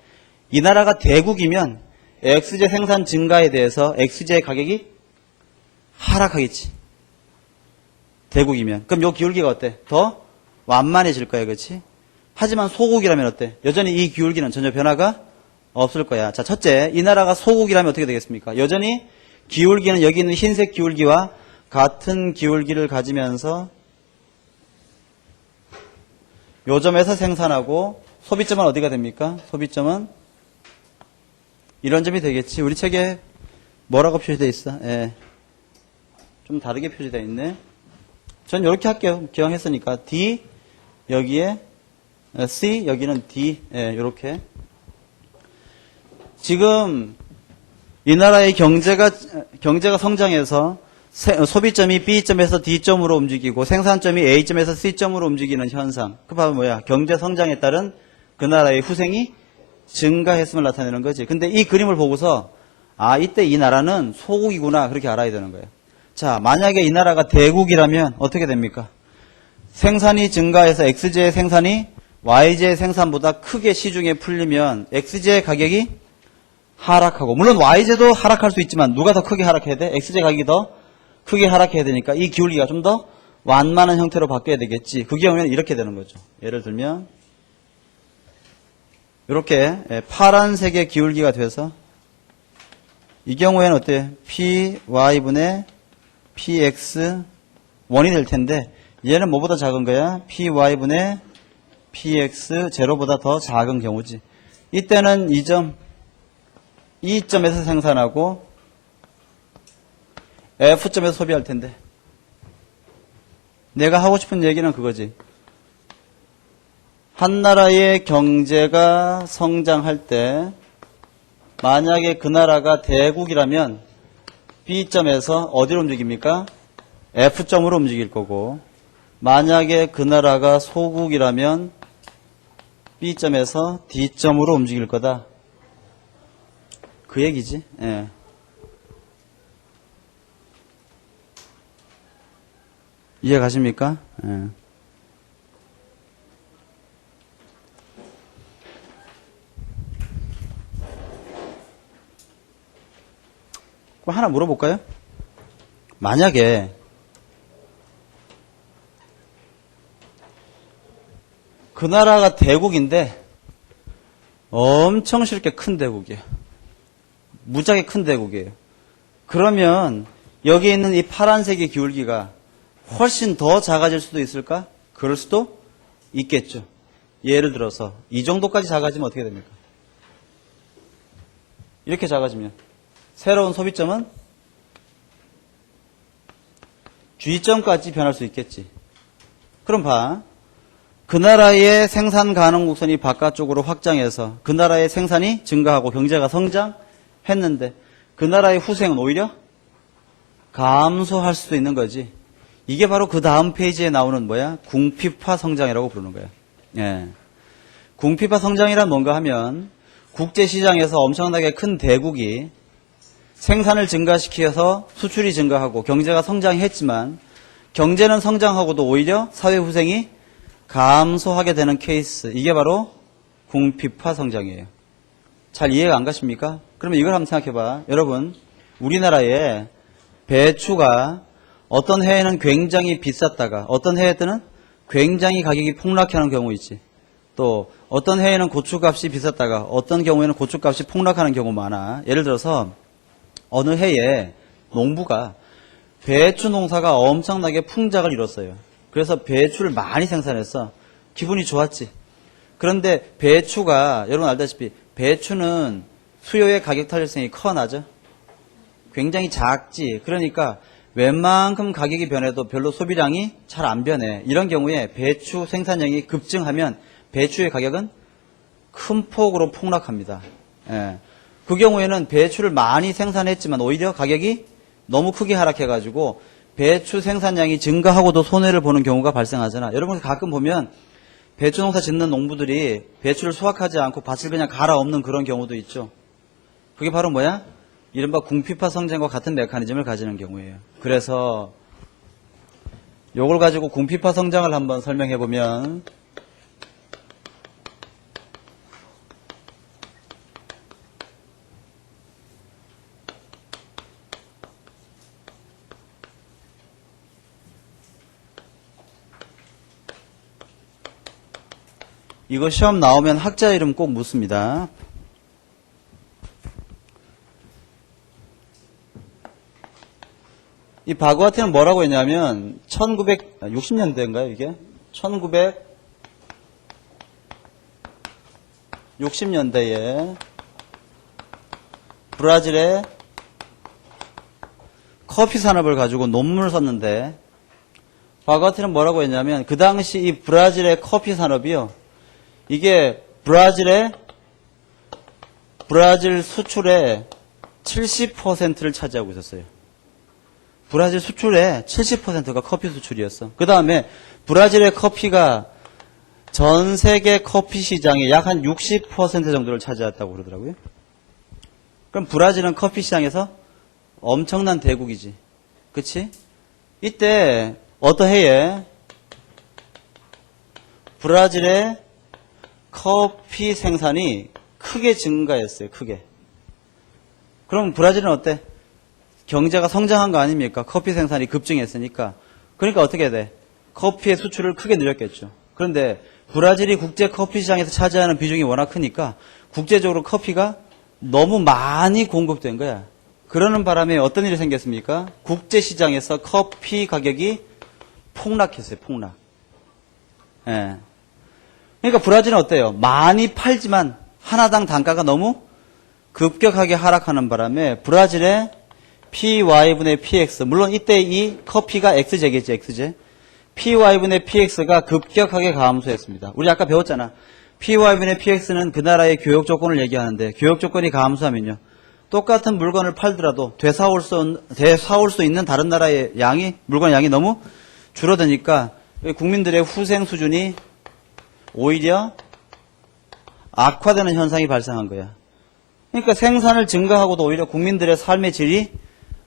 이 나라가 대국이면 XJ 생산 증가에 대해서 XJ 가격이 하락하겠지. 대국이면. 그럼 요 기울기가 어때? 더 완만해질 거야. 그렇지? 하지만 소국이라면 어때? 여전히 이 기울기는 전혀 변화가 없을 거야. 자, 첫째, 이 나라가 소국이라면 어떻게 되겠습니까? 여전히 기울기는 여기 있는 흰색 기울기와 같은 기울기를 가지면서 요 점에서 생산하고 소비점은 어디가 됩니까? 소비점은 이런 점이 되겠지. 우리 책에 뭐라고 표시되어 있어? 예. 좀 다르게 표시되어 있네. 전 이렇게 할게요. 기왕했으니까 D 여기에 C 여기는 D 예, 이렇게. 지금 이 나라의 경제가 성장해서 소비점이 B점에서 D점으로 움직이고 생산점이 A점에서 C점으로 움직이는 현상. 그 바로 뭐야? 경제 성장에 따른 그 나라의 후생이 증가했음을 나타내는 거지. 근데 이 그림을 보고서 아, 이때 이 나라는 소국이구나 그렇게 알아야 되는 거예요. 자, 만약에 이 나라가 대국이라면 어떻게 됩니까? 생산이 증가해서 XJ의 생산이 YJ의 생산보다 크게 시중에 풀리면 XJ의 가격이 하락하고, 물론 YJ도 하락할 수 있지만 누가 더 크게 하락해야 돼? XJ 가격이 더 크게 하락해야 되니까 이 기울기가 좀 더 완만한 형태로 바뀌어야 되겠지. 그 경우에는 이렇게 되는 거죠. 예를 들면 이렇게 파란색의 기울기가 돼서 이 경우에는 어때요? PY분의 PX1이 될 텐데 얘는 뭐보다 작은 거야? PY분의 PX 제로보다 더 작은 경우지. 이때는 이 점에서 생산하고 F점에서 소비할 텐데 내가 하고 싶은 얘기는 그거지. 한 나라의 경제가 성장할 때 만약에 그 나라가 대국이라면 B점에서 어디로 움직입니까? F점으로 움직일 거고, 만약에 그 나라가 소국이라면 B점에서 D점으로 움직일 거다. 그 얘기지. 예. 이해 가십니까? 예. 그럼 하나 물어볼까요? 만약에 그 나라가 대국인데 엄청 쉽게 큰 대국이에요. 무지하게 큰 대국이에요. 그러면 여기 있는 이 파란색의 기울기가 훨씬 더 작아질 수도 있을까? 그럴 수도 있겠죠. 예를 들어서 이 정도까지 작아지면 어떻게 됩니까? 이렇게 작아지면 새로운 소비점은 G점까지 변할 수 있겠지. 그럼 봐. 그 나라의 생산 가능 곡선이 바깥쪽으로 확장해서 그 나라의 생산이 증가하고 경제가 성장했는데 그 나라의 후생은 오히려 감소할 수도 있는 거지. 이게 바로 그 다음 페이지에 나오는 뭐야? 궁핍화 성장이라고 부르는 거야. 예. 궁핍화 성장이란 뭔가 하면 국제시장에서 엄청나게 큰 대국이 생산을 증가시켜서 수출이 증가하고 경제가 성장했지만 경제는 성장하고도 오히려 사회 후생이 감소하게 되는 케이스. 이게 바로 궁핍화 성장이에요. 잘 이해가 안 가십니까? 그러면 이걸 한번 생각해봐. 여러분, 우리나라에 배추가 어떤 해에는 굉장히 비쌌다가 어떤 해에는 굉장히 가격이 폭락하는 경우 있지. 또 어떤 해에는 고추값이 비쌌다가 어떤 경우에는 고추값이 폭락하는 경우 많아. 예를 들어서 어느 해에 농부가 배추 농사가 엄청나게 풍작을 이뤘어요. 그래서 배추를 많이 생산해서 기분이 좋았지. 그런데 배추가 여러분 알다시피 배추는 수요의 가격 탄력성이 커나죠. 굉장히 작지. 그러니까 웬만큼 가격이 변해도 별로 소비량이 잘 안 변해. 이런 경우에 배추 생산량이 급증하면 배추의 가격은 큰 폭으로 폭락합니다. 예. 그 경우에는 배추를 많이 생산했지만 오히려 가격이 너무 크게 하락해가지고 배추 생산량이 증가하고도 손해를 보는 경우가 발생하잖아. 여러분 가끔 보면 배추 농사 짓는 농부들이 배추를 수확하지 않고 밭을 그냥 갈아엎는 그런 경우도 있죠. 그게 바로 뭐야? 이른바 궁핍화 성장과 같은 메커니즘을 가지는 경우예요. 그래서 요걸 가지고 궁피파 성장을 한번 설명해 보면 이거 시험 나오면 학자 이름 꼭 묻습니다. 이 바그와트는 뭐라고 했냐면 1960년대인가요 이게? 1960년대에 브라질의 커피 산업을 가지고 논문을 썼는데 바그와트는 뭐라고 했냐면 그 당시 이 브라질의 커피 산업이요. 이게 브라질 수출의 70%를 차지하고 있었어요. 브라질 수출의 70%가 커피 수출이었어. 그 다음에 브라질의 커피가 전 세계 커피 시장의 약 한 60% 정도를 차지했다고 그러더라고요. 그럼 브라질은 커피 시장에서 엄청난 대국이지. 그치? 이때 어떤 해에 브라질의 커피 생산이 크게 증가했어요. 크게. 그럼 브라질은 어때? 경제가 성장한 거 아닙니까? 커피 생산이 급증했으니까. 그러니까 어떻게 돼? 커피의 수출을 크게 늘렸겠죠. 그런데 브라질이 국제 커피 시장에서 차지하는 비중이 워낙 크니까 국제적으로 커피가 너무 많이 공급된 거야. 그러는 바람에 어떤 일이 생겼습니까? 국제 시장에서 커피 가격이 폭락했어요. 폭락. 예. 그러니까 브라질은 어때요? 많이 팔지만 하나당 단가가 너무 급격하게 하락하는 바람에 브라질의 PY분의 PX, 물론 이때 이 커피가 X제겠죠, X제. PY분의 PX가 급격하게 감소했습니다. 우리 아까 배웠잖아. PY분의 PX는 그 나라의 교역 조건을 얘기하는데 교역 조건이 감소하면요. 똑같은 물건을 팔더라도 되사올 수 있는 다른 나라의 물건 양이 너무 줄어드니까 국민들의 후생 수준이 오히려 악화되는 현상이 발생한 거야. 그러니까 생산을 증가하고도 오히려 국민들의 삶의 질이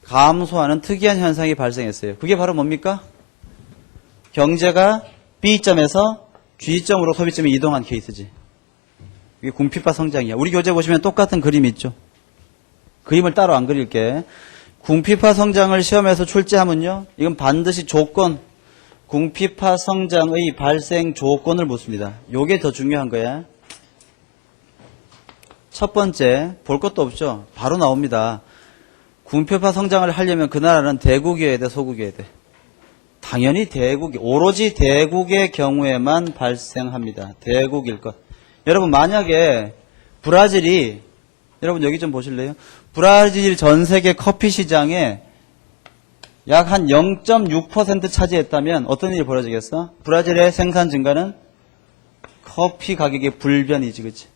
감소하는 특이한 현상이 발생했어요. 그게 바로 뭡니까? 경제가 B점에서 G점으로 소비점이 이동한 케이스지. 이게 궁피파 성장이야. 우리 교재 보시면 똑같은 그림이 있죠. 그림을 따로 안 그릴게. 궁피파 성장을 시험에서 출제하면요. 이건 반드시 궁피파 성장의 발생 조건을 묻습니다. 요게 더 중요한 거야. 첫 번째, 볼 것도 없죠. 바로 나옵니다. 궁피파 성장을 하려면 그 나라는 대국이어야 돼, 소국이어야 돼? 당연히 오로지 대국의 경우에만 발생합니다. 대국일 것. 여러분, 만약에 브라질이, 여러분 여기 좀 보실래요? 브라질 전 세계 커피 시장에 약 한 0.6% 차지했다면 어떤 일이 벌어지겠어? 브라질의 생산 증가는 커피 가격의 불변이지, 그치?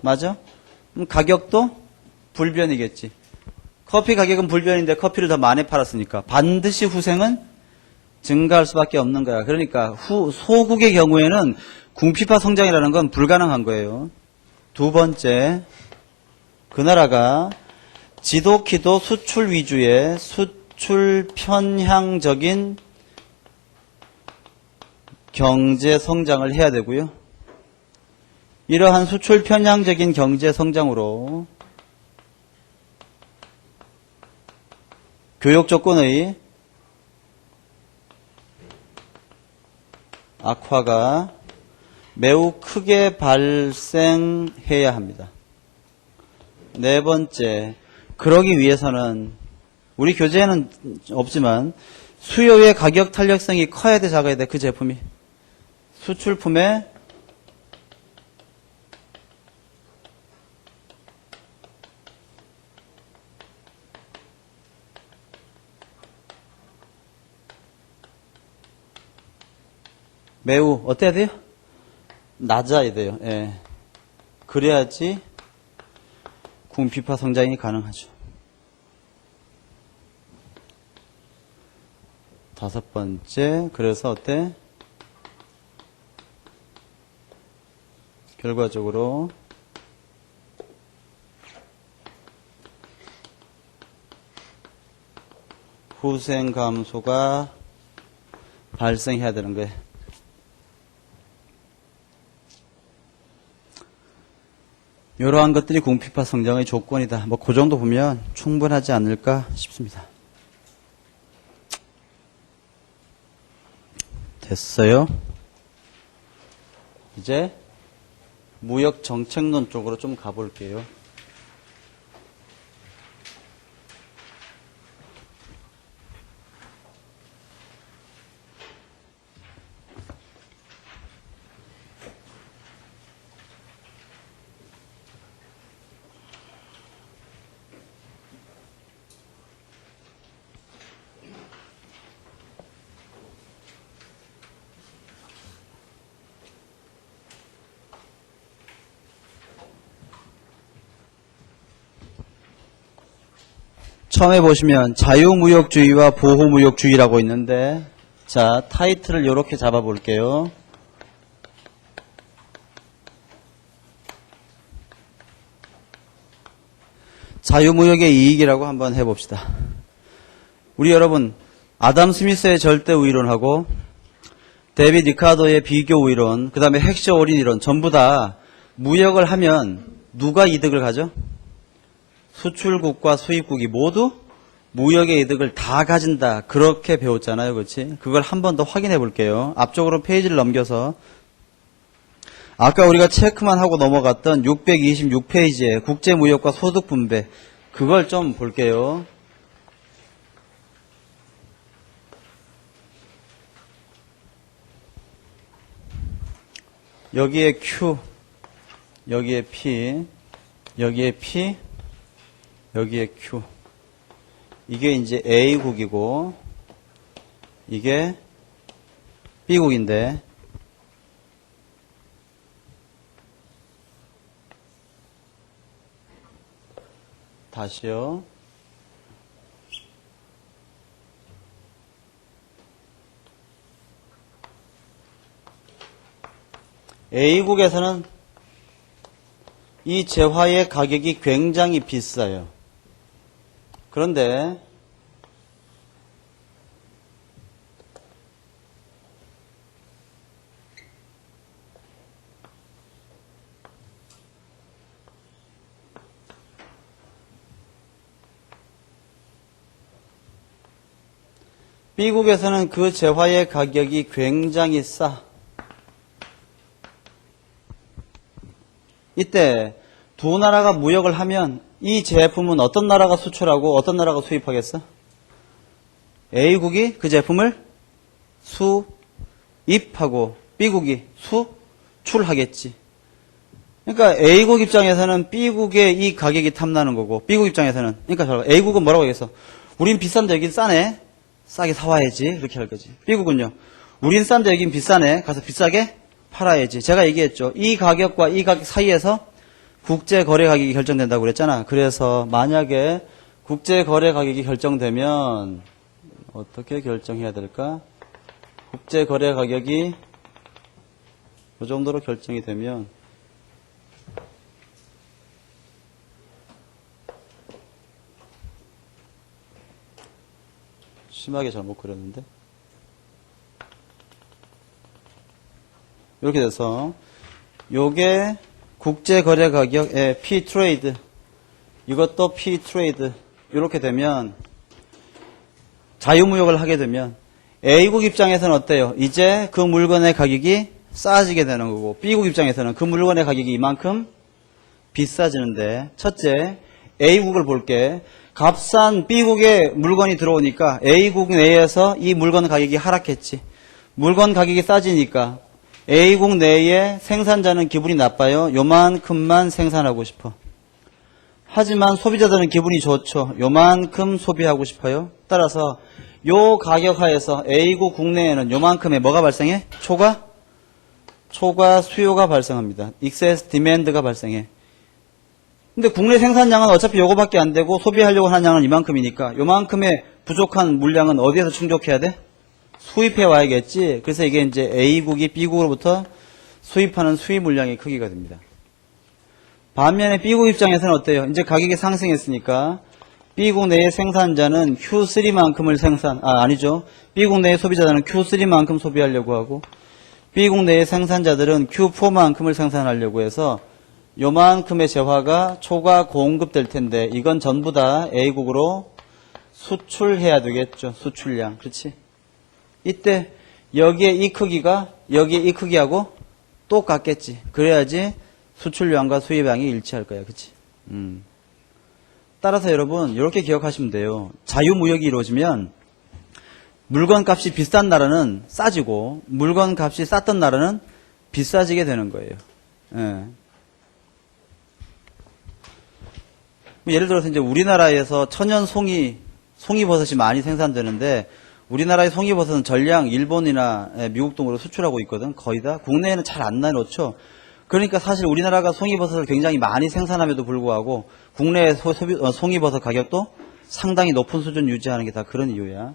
맞아? 그럼 가격도 불변이겠지. 커피 가격은 불변인데 커피를 더 많이 팔았으니까 반드시 후생은 증가할 수밖에 없는 거야. 그러니까 소국의 경우에는 궁피파 성장이라는 건 불가능한 거예요. 두 번째, 그 나라가 지독히도 수출 위주의 수출 편향적인 경제 성장을 해야 되고요. 이러한 수출 편향적인 경제 성장으로 교역 조건의 악화가 매우 크게 발생해야 합니다. 네 번째, 그러기 위해서는 우리 교재에는 없지만 수요의 가격 탄력성이 커야 돼, 작아야 돼, 그 제품이. 수출품의 매우 어때야 돼요? 낮아야 돼요. 예. 그래야지 궁피파 성장이 가능하죠. 다섯 번째, 그래서 어때? 결과적으로 후생 감소가 발생해야 되는 거예요. 이러한 것들이 궁핍화 성장의 조건이다. 뭐 그 정도 보면 충분하지 않을까 싶습니다. 됐어요. 이제 무역 정책론 쪽으로 좀 가볼게요. 처음에 보시면 자유무역주의와 보호무역주의라고 있는데, 자, 타이틀을 이렇게 잡아볼게요. 자유무역의 이익이라고 한번 해봅시다. 우리 여러분, 아담 스미스의 절대우위론하고 데이비드 리카르도의 비교우위론, 그 다음에 핵시 올인이론 전부 다 무역을 하면 누가 이득을 가져? 수출국과 수입국이 모두 무역의 이득을 다 가진다. 그렇게 배웠잖아요. 그렇지? 그걸 한 번 더 확인해 볼게요. 앞쪽으로 페이지를 넘겨서 아까 우리가 체크만 하고 넘어갔던 626페이지에 국제무역과 소득분배, 그걸 좀 볼게요. 여기에 Q, 여기에 P, 여기에 P, 여기에 Q. 이게 이제 A국이고, 이게 B국인데, 다시요. A국에서는 이 재화의 가격이 굉장히 비싸요. 그런데 B국에서는 그 재화의 가격이 굉장히 싸. 이때 두 나라가 무역을 하면 이 제품은 어떤 나라가 수출하고 어떤 나라가 수입하겠어? A국이 그 제품을 수입하고 B국이 수출하겠지. 그러니까 A국 입장에서는 B국의 이 가격이 탐나는 거고, B국 입장에서는, 그러니까 A국은 뭐라고 하겠어? 우린 비싼데 여긴 싸네? 싸게 사와야지. 이렇게 할 거지. B국은요, 우린 싼데 여긴 비싸네? 가서 비싸게 팔아야지. 제가 얘기했죠. 이 가격과 이 가격 사이에서 국제거래 가격이 결정된다고 그랬잖아. 그래서 만약에 국제거래 가격이 결정되면 어떻게 결정해야 될까? 국제거래 가격이 이 정도로 결정이 되면 심하게 잘못 그렸는데 이렇게 돼서 요게 국제거래 가격의 P 트레이드, 이것도 P 트레이드, 이렇게 되면 자유무역을 하게 되면 A국 입장에서는 어때요? 이제 그 물건의 가격이 싸지게 되는 거고, B국 입장에서는 그 물건의 가격이 이만큼 비싸지는데, 첫째 A국을 볼게. 값싼 B국에 물건이 들어오니까 A국 내에서 이 물건 가격이 하락했지. 물건 가격이 싸지니까 A국 내에 생산자는 기분이 나빠요. 요만큼만 생산하고 싶어. 하지만 소비자들은 기분이 좋죠. 요만큼 소비하고 싶어요. 따라서 요 가격 하에서 A국 국내에는 요만큼의 뭐가 발생해? 초과 수요가 발생합니다. excess demand가 발생해. 근데 국내 생산량은 어차피 요거밖에 안 되고 소비하려고 하는 양은 이만큼이니까 요만큼의 부족한 물량은 어디에서 충족해야 돼? 수입해 와야겠지. 그래서 이게 이제 A국이 B국으로부터 수입하는 수입 물량의 크기가 됩니다. 반면에 B국 입장에서는 어때요? 이제 가격이 상승했으니까 B국 내의 생산자는 Q3만큼을 아니죠. B국 내의 소비자는 Q3만큼 소비하려고 하고, B국 내의 생산자들은 Q4만큼을 생산하려고 해서 요만큼의 재화가 초과 공급될 텐데, 이건 전부 다 A국으로 수출해야 되겠죠. 수출량. 그렇지? 이때 여기에 이 크기가 여기에 이 크기하고 똑같겠지. 그래야지 수출량과 수입량이 일치할 거야. 그렇지? 따라서 여러분 이렇게 기억하시면 돼요. 자유무역이 이루어지면 물건 값이 비싼 나라는 싸지고 물건 값이 쌌던 나라는 비싸지게 되는 거예요. 예. 예를 들어서 이제 우리나라에서 천연 송이버섯이 많이 생산되는데, 우리나라의 송이버섯은 전량 일본이나 미국 등으로 수출하고 있거든. 거의 다. 국내에는 잘 안 나놓죠. 그러니까 사실 우리나라가 송이버섯을 굉장히 많이 생산함에도 불구하고 국내의 송이버섯 가격도 상당히 높은 수준 유지하는 게 다 그런 이유야.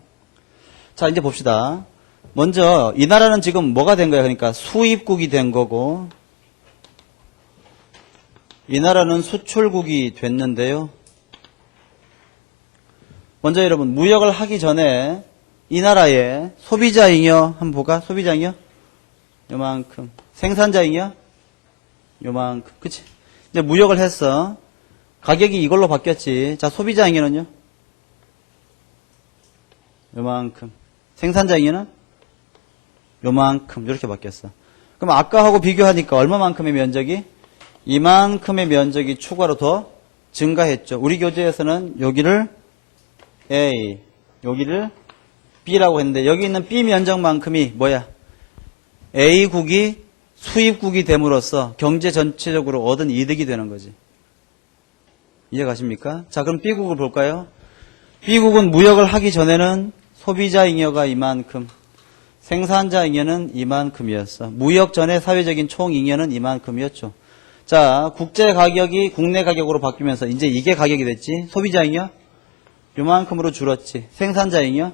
자, 이제 봅시다. 먼저 이 나라는 지금 뭐가 된 거야? 그러니까 수입국이 된 거고, 이 나라는 수출국이 됐는데요. 먼저 여러분 무역을 하기 전에 이 나라의 소비자잉여 한번 볼까? 소비자잉여 요만큼, 생산자잉여 요만큼. 그치? 이제 무역을 했어. 가격이 이걸로 바뀌었지. 자, 소비자잉여는요 요만큼, 생산자잉여는 요만큼 이렇게 바뀌었어. 그럼 아까하고 비교하니까 얼마만큼의 면적이? 이만큼의 면적이 추가로 더 증가했죠. 우리 교재에서는 여기를 A, 여기를 B라고 했는데, 여기 있는 B 면적만큼이 뭐야? A국이 수입국이 됨으로써 경제 전체적으로 얻은 이득이 되는 거지. 이해가십니까? 자, 그럼 B국을 볼까요? B국은 무역을 하기 전에는 소비자 잉여가 이만큼, 생산자 잉여는 이만큼이었어. 무역 전에 사회적인 총 잉여는 이만큼이었죠. 자, 국제 가격이 국내 가격으로 바뀌면서 이제 이게 가격이 됐지. 소비자 잉여 요만큼으로 줄었지. 생산자 잉여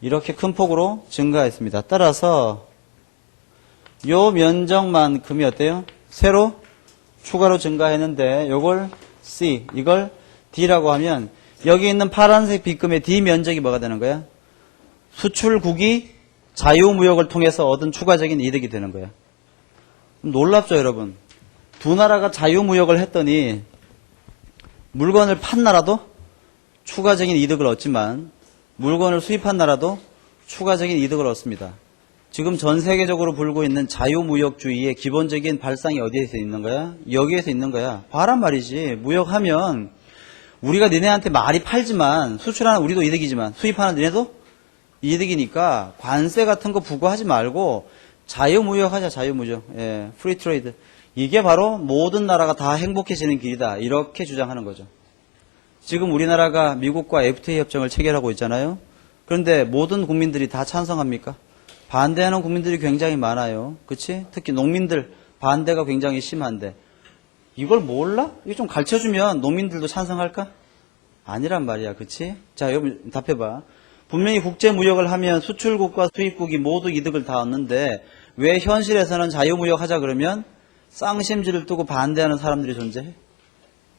이렇게 큰 폭으로 증가했습니다. 따라서 요 면적만큼이 어때요? 새로 추가로 증가했는데, 요걸 C, 이걸 D라고 하면 여기 있는 파란색 빗금의 D 면적이 뭐가 되는 거야? 수출국이 자유무역을 통해서 얻은 추가적인 이득이 되는 거야. 놀랍죠, 여러분? 두 나라가 자유무역을 했더니 물건을 판 나라도 추가적인 이득을 얻지만 물건을 수입한 나라도 추가적인 이득을 얻습니다. 지금 전 세계적으로 불고 있는 자유무역주의의 기본적인 발상이 어디에서 있는 거야? 여기에서 있는 거야. 봐란 말이지. 무역하면 우리가 니네한테 많이 팔지만, 수출하는 우리도 이득이지만 수입하는 니네도 이득이니까 관세 같은 거 부과하지 말고 자유무역하자. 자유무역. 예, 프리트레이드. 이게 바로 모든 나라가 다 행복해지는 길이다. 이렇게 주장하는 거죠. 지금 우리나라가 미국과 FTA 협정을 체결하고 있잖아요. 그런데 모든 국민들이 다 찬성합니까? 반대하는 국민들이 굉장히 많아요. 그치? 특히 농민들 반대가 굉장히 심한데, 이걸 몰라? 이거 좀 가르쳐주면 농민들도 찬성할까? 아니란 말이야. 그치? 자, 여러분 답해봐. 분명히 국제무역을 하면 수출국과 수입국이 모두 이득을 다 얻는데, 왜 현실에서는 자유무역 하자 그러면 쌍심지를 두고 반대하는 사람들이 존재해?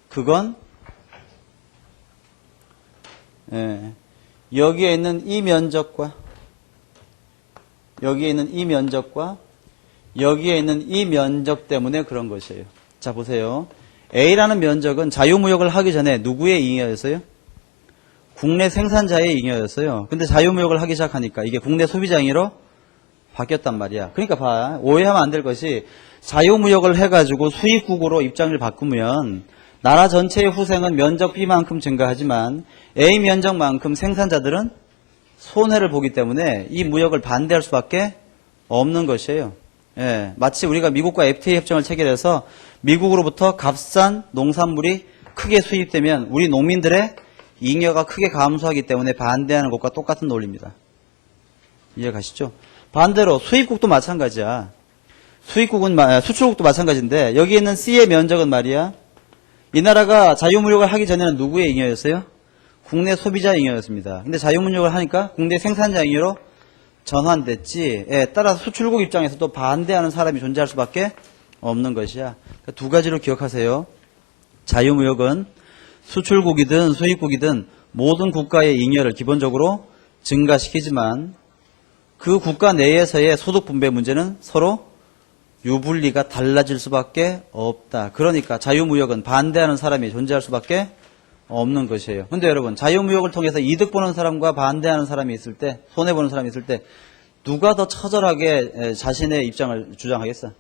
그건 여기에 있는 이 면적과 여기에 있는 이 면적과 여기에 있는 이 면적 때문에 그런 것이에요. 자, 보세요. A라는 면적은 자유무역을 하기 전에 누구의 잉여였어요? 국내 생산자의 잉여였어요. 근데 자유무역을 하기 시작하니까 이게 국내 소비자 잉여로 바뀌었단 말이야. 그러니까 봐. 오해하면 안 될 것이, 자유무역을 해가지고 수입국으로 입장을 바꾸면 나라 전체의 후생은 면적 B만큼 증가하지만 A 면적만큼 생산자들은 손해를 보기 때문에 이 무역을 반대할 수밖에 없는 것이에요. 예, 마치 우리가 미국과 FTA 협정을 체결해서 미국으로부터 값싼 농산물이 크게 수입되면 우리 농민들의 잉여가 크게 감소하기 때문에 반대하는 것과 똑같은 논리입니다. 이해가시죠? 반대로 수입국도 마찬가지야. 수출국도 마찬가지인데, 여기 있는 C의 면적은 말이야, 이 나라가 자유무역을 하기 전에는 누구의 잉여였어요? 국내 소비자 잉여였습니다. 근데 자유무역을 하니까 국내 생산자 잉여로 전환됐지. 예, 따라서 수출국 입장에서도 반대하는 사람이 존재할 수밖에 없는 것이야. 그러니까 두 가지로 기억하세요. 자유무역은 수출국이든 수입국이든 모든 국가의 잉여를 기본적으로 증가시키지만 그 국가 내에서의 소득 분배 문제는 서로 유불리가 달라질 수밖에 없다. 그러니까 자유무역은 반대하는 사람이 존재할 수밖에 없는 것이에요. 근데 여러분, 자유무역을 통해서 이득 보는 사람과 반대하는 사람이 있을 때, 손해보는 사람이 있을 때 누가 더 처절하게 자신의 입장을 주장하겠어?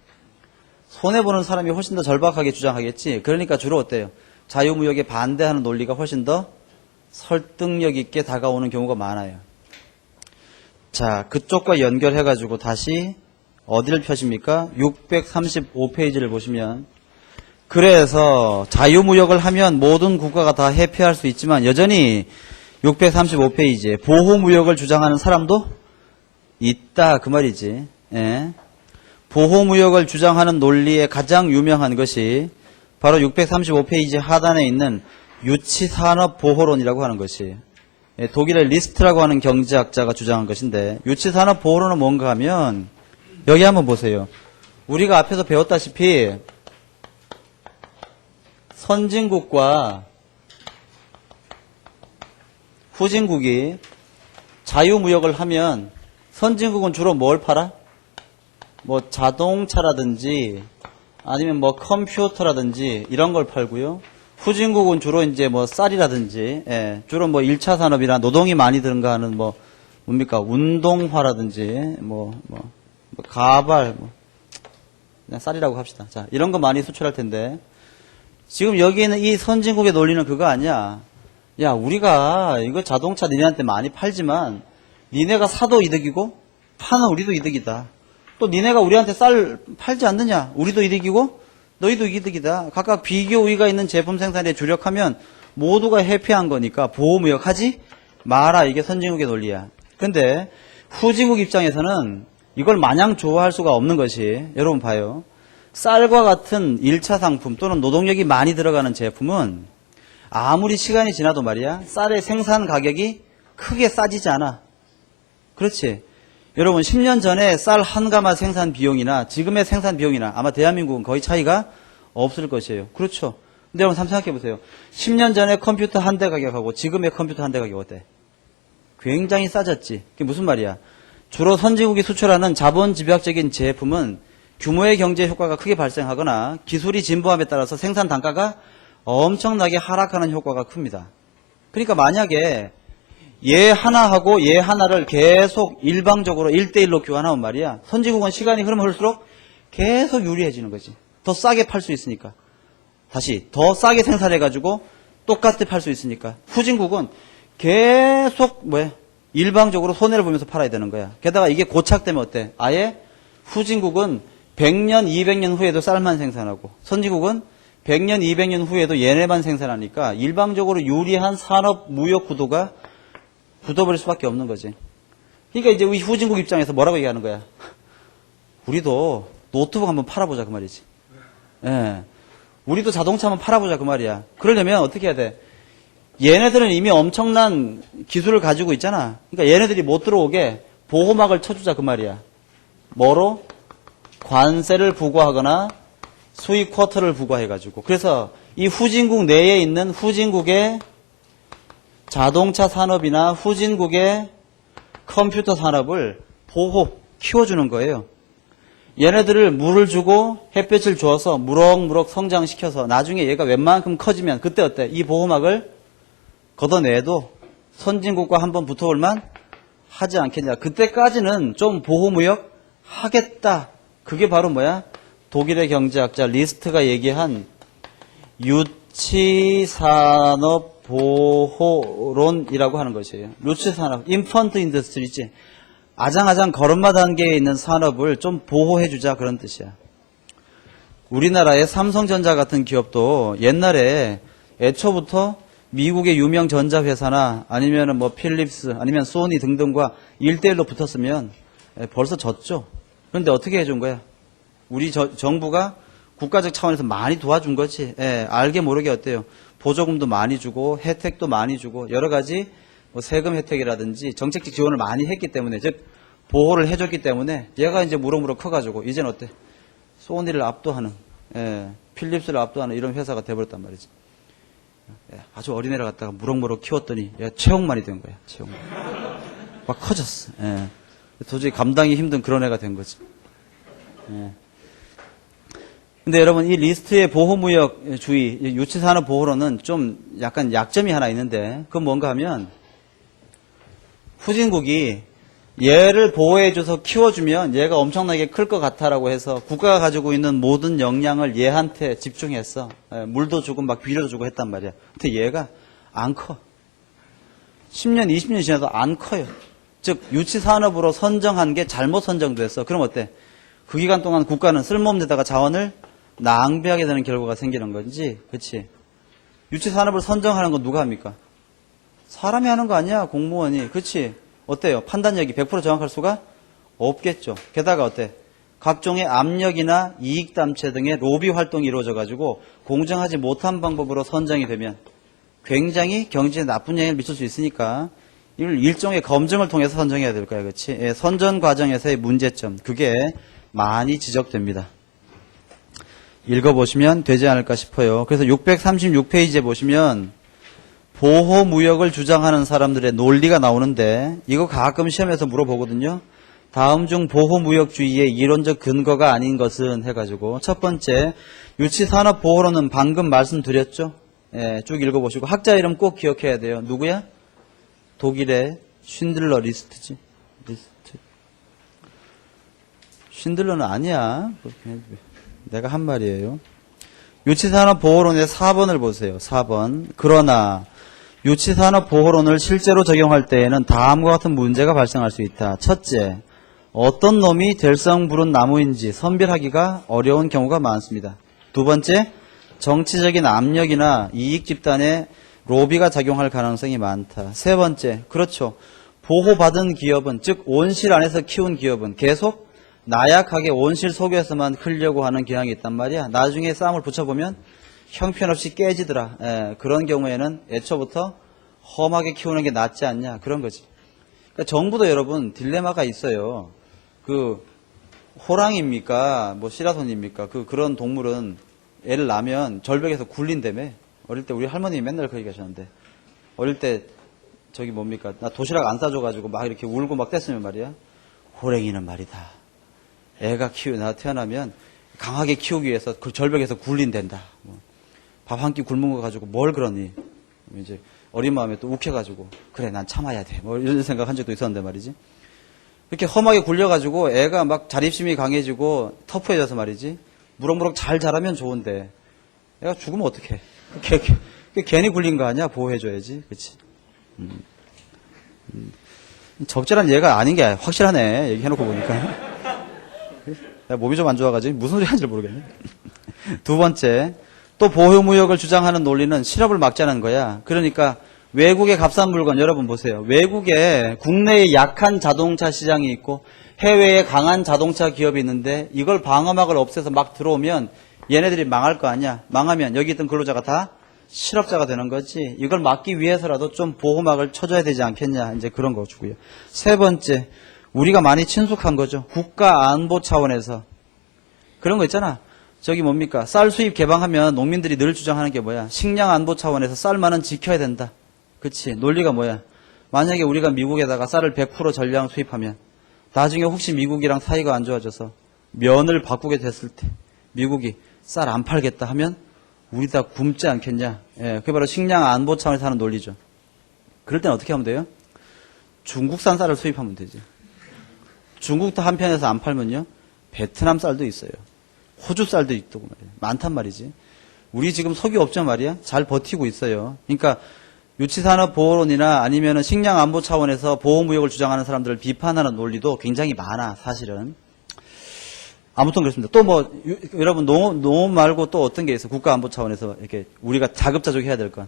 손해보는 사람이 훨씬 더 절박하게 주장하겠지. 그러니까 주로 어때요? 자유무역에 반대하는 논리가 훨씬 더 설득력 있게 다가오는 경우가 많아요. 자, 그쪽과 연결해가지고 다시 어디를 펴십니까? 635페이지를 보시면, 그래서 자유무역을 하면 모든 국가가 다 회피할 수 있지만 여전히 635페이지에 보호무역을 주장하는 사람도 있다, 그 말이지. 예. 보호무역을 주장하는 논리의 가장 유명한 것이 바로 635페이지 하단에 있는 유치산업보호론이라고 하는 것이, 독일의 리스트라고 하는 경제학자가 주장한 것인데, 유치산업보호론은 뭔가 하면 여기 한번 보세요. 우리가 앞에서 배웠다시피 선진국과 후진국이 자유무역을 하면 선진국은 주로 뭘 팔아? 뭐 자동차라든지 아니면 뭐 컴퓨터라든지 이런 걸 팔고요. 후진국은 주로 이제 뭐 쌀이라든지, 주로 뭐 1차 산업이나 노동이 많이 들어가는 뭐 뭡니까? 운동화라든지 가발, 그냥 쌀이라고 합시다. 자, 이런 거 많이 수출할 텐데, 지금 여기에는 이 선진국의 논리는 그거 아니야. 야, 우리가 이거 자동차 니네한테 많이 팔지만 니네가 사도 이득이고 파는 우리도 이득이다. 또 니네가 우리한테 쌀 팔지 않느냐? 우리도 이득이고 너희도 이득이다. 각각 비교 우위가 있는 제품 생산에 주력하면 모두가 해피한 거니까 보호무역 하지 마라. 이게 선진국의 논리야. 근데 후진국 입장에서는 이걸 마냥 좋아할 수가 없는 것이, 여러분 봐요. 쌀과 같은 1차 상품 또는 노동력이 많이 들어가는 제품은 아무리 시간이 지나도 말이야, 쌀의 생산 가격이 크게 싸지지 않아. 그렇지? 여러분, 10년 전에 쌀 한 가마 생산 비용이나 지금의 생산 비용이나 아마 대한민국은 거의 차이가 없을 것이에요. 그렇죠? 근데 여러분 한번 생각해 보세요. 10년 전에 컴퓨터 한 대 가격하고 지금의 컴퓨터 한 대 가격 어때? 굉장히 싸졌지. 그게 무슨 말이야? 주로 선진국이 수출하는 자본 집약적인 제품은 규모의 경제 효과가 크게 발생하거나 기술이 진보함에 따라서 생산 단가가 엄청나게 하락하는 효과가 큽니다. 그러니까 만약에 얘 하나하고 얘 하나를 계속 일방적으로 1대1로 교환하면 말이야, 선진국은 시간이 흐르면 흐를수록 계속 유리해지는 거지. 더 싸게 팔 수 있으니까. 다시 더 싸게 생산해가지고 똑같이 팔 수 있으니까. 후진국은 계속 일방적으로 손해를 보면서 팔아야 되는 거야. 게다가 이게 고착되면 어때? 아예 후진국은 100년, 200년 후에도 쌀만 생산하고 선진국은 100년, 200년 후에도 얘네만 생산하니까 일방적으로 유리한 산업 무역 구도가 굳어버릴 수밖에 없는 거지. 그러니까 이제 우리 후진국 입장에서 뭐라고 얘기하는 거야? 우리도 노트북 한번 팔아보자 그 말이지. 예. 우리도 자동차 한번 팔아보자 그 말이야. 그러려면 어떻게 해야 돼? 얘네들은 이미 엄청난 기술을 가지고 있잖아. 그러니까 얘네들이 못 들어오게 보호막을 쳐주자 그 말이야. 뭐로? 관세를 부과하거나 수입 쿼터를 부과해가지고. 그래서 이 후진국 내에 있는 후진국의 자동차 산업이나 후진국의 컴퓨터 산업을 키워주는 거예요. 얘네들을 물을 주고 햇볕을 주어서 무럭무럭 성장시켜서 나중에 얘가 웬만큼 커지면 그때 어때? 이 보호막을 걷어내도 선진국과 한번 붙어볼만 하지 않겠냐. 그때까지는 좀 보호무역 하겠다. 그게 바로 뭐야? 독일의 경제학자 리스트가 얘기한 유치산업보호론이라고 하는 것이에요. 유치산업, 인펀트 인더스트리지. 아장아장 걸음마 단계에 있는 산업을 좀 보호해주자 그런 뜻이야. 우리나라의 삼성전자 같은 기업도 옛날에 애초부터 미국의 유명 전자회사나 아니면 뭐 필립스 아니면 소니 등등과 1대1로 붙었으면 벌써 졌죠. 그런데 어떻게 해준 거야? 우리 정부가 국가적 차원에서 많이 도와준 거지. 알게 모르게 어때요? 보조금도 많이 주고 혜택도 많이 주고 여러 가지 뭐 세금 혜택이라든지 정책적 지원을 많이 했기 때문에, 즉 보호를 해줬기 때문에 얘가 이제 무럭무럭 커가지고 이제는 어때? 소니를 압도하는, 필립스를 압도하는 이런 회사가 돼버렸단 말이지. 아주 어린애를 갖다가 무럭무럭 키웠더니 얘가 체형만이 된 거야. 체형만. 막 커졌어. 예. 도저히 감당이 힘든 그런 애가 된 거지. 예. 근데 여러분 이 리스트의 보호무역주의, 유치산업보호로는 좀 약간 약점이 하나 있는데 그건 뭔가 하면 후진국이 얘를 보호해줘서 키워주면 얘가 엄청나게 클 것 같아라고 해서 국가가 가지고 있는 모든 역량을 얘한테 집중했어. 물도 주고 막 비료도 주고 했단 말이야. 근데 얘가 안 커. 10년, 20년 지나도 안 커요. 즉 유치산업으로 선정한 게 잘못 선정됐어. 그럼 어때? 그 기간 동안 국가는 쓸모없는 데다가 자원을 낭비하게 되는 결과가 생기는 건지. 그렇지? 유치산업을 선정하는 건 누가 합니까? 사람이 하는 거 아니야, 공무원이. 그렇지? 어때요? 판단력이 100% 정확할 수가 없겠죠. 게다가 어때? 각종의 압력이나 이익담체 등의 로비 활동이 이루어져가지고 공정하지 못한 방법으로 선정이 되면 굉장히 경제에 나쁜 영향을 미칠 수 있으니까 이걸 일종의 검증을 통해서 선정해야 될 거야. 그렇지? 예, 선전 과정에서의 문제점. 그게 많이 지적됩니다. 읽어보시면 되지 않을까 싶어요. 그래서 636페이지에 보시면 보호무역을 주장하는 사람들의 논리가 나오는데 이거 가끔 시험에서 물어보거든요. 다음 중 보호무역주의의 이론적 근거가 아닌 것은 해가지고 첫 번째 유치산업보호로는 방금 말씀드렸죠. 예, 쭉 읽어보시고 학자 이름 꼭 기억해야 돼요. 누구야? 독일의 쉰들러 리스트지. 리스트. 쉰들러는 아니야. 내가 한 말이에요. 유치산업보호론의 4번을 보세요. 4번. 그러나 유치산업보호론을 실제로 적용할 때에는 다음과 같은 문제가 발생할 수 있다. 첫째, 어떤 놈이 될성 부른 나무인지 선별하기가 어려운 경우가 많습니다. 두 번째, 정치적인 압력이나 이익 집단의 로비가 작용할 가능성이 많다. 세 번째, 그렇죠. 보호받은 기업은, 즉 온실 안에서 키운 기업은 계속 나약하게 온실 속에서만 크려고 하는 경향이 있단 말이야. 나중에 싸움을 붙여보면 형편없이 깨지더라. 그런 경우에는 애초부터 험하게 키우는 게 낫지 않냐. 그런 거지. 그러니까 정부도 여러분 딜레마가 있어요. 그 호랑이입니까? 뭐 시라손입니까? 그런 동물은 애를 낳으면 절벽에서 굴린다며. 어릴 때 우리 할머님이 맨날 그 얘기 하셨는데 어릴 때 저기 뭡니까? 나 도시락 안 싸줘가지고 막 이렇게 울고 막 뗐으면 말이야. 호랑이는 말이다. 애가 나 태어나면 강하게 키우기 위해서 그 절벽에서 굴린댄다. 밥 한 끼 굶은 거 가지고 뭘 그러니? 이제 어린 마음에 또 욱해가지고 그래 난 참아야 돼. 뭐 이런 생각한 적도 있었는데 말이지. 이렇게 험하게 굴려가지고 애가 막 자립심이 강해지고 터프해져서 말이지. 무럭무럭 잘 자라면 좋은데 애가 죽으면 어떡해? 괜히 굴린 거 아니야? 보호해줘야지. 그치? 적절한 예가 아닌 게 확실하네. 얘기해놓고 보니까. 내가 몸이 좀 안 좋아가지고 무슨 소리 하는지 모르겠네. 두 번째, 또 보호무역을 주장하는 논리는 실업을 막자는 거야. 그러니까 외국의 값싼 물건 여러분 보세요. 외국에 국내에 약한 자동차 시장이 있고 해외에 강한 자동차 기업이 있는데 이걸 방어막을 없애서 막 들어오면 얘네들이 망할 거 아니야. 망하면 여기 있던 근로자가 다 실업자가 되는 거지. 이걸 막기 위해서라도 좀 보호막을 쳐줘야 되지 않겠냐. 이제 그런 거고요. 세 번째, 우리가 많이 친숙한 거죠. 국가 안보 차원에서. 그런 거 있잖아. 저기 뭡니까? 쌀 수입 개방하면 농민들이 늘 주장하는 게 뭐야? 식량 안보 차원에서 쌀만은 지켜야 된다. 그치? 논리가 뭐야? 만약에 우리가 미국에다가 쌀을 100% 전량 수입하면 나중에 혹시 미국이랑 사이가 안 좋아져서 면을 바꾸게 됐을 때 미국이 쌀 안 팔겠다 하면 우리 다 굶지 않겠냐? 예, 그게 바로 식량 안보 차원에서 하는 논리죠. 그럴 땐 어떻게 하면 돼요? 중국산 쌀을 수입하면 되지. 중국도 한편에서 안 팔면요. 베트남 쌀도 있어요. 호주 쌀도 있고 말이에요. 많단 말이지. 우리 지금 석유업체 말이야. 잘 버티고 있어요. 그러니까 유치산업보호론이나 아니면 식량안보 차원에서 보호무역을 주장하는 사람들을 비판하는 논리도 굉장히 많아. 사실은. 아무튼 그렇습니다. 또 뭐 여러분 농업 말고 또 어떤 게 있어? 국가안보 차원에서 이렇게 우리가 자급자족 해야 될 건.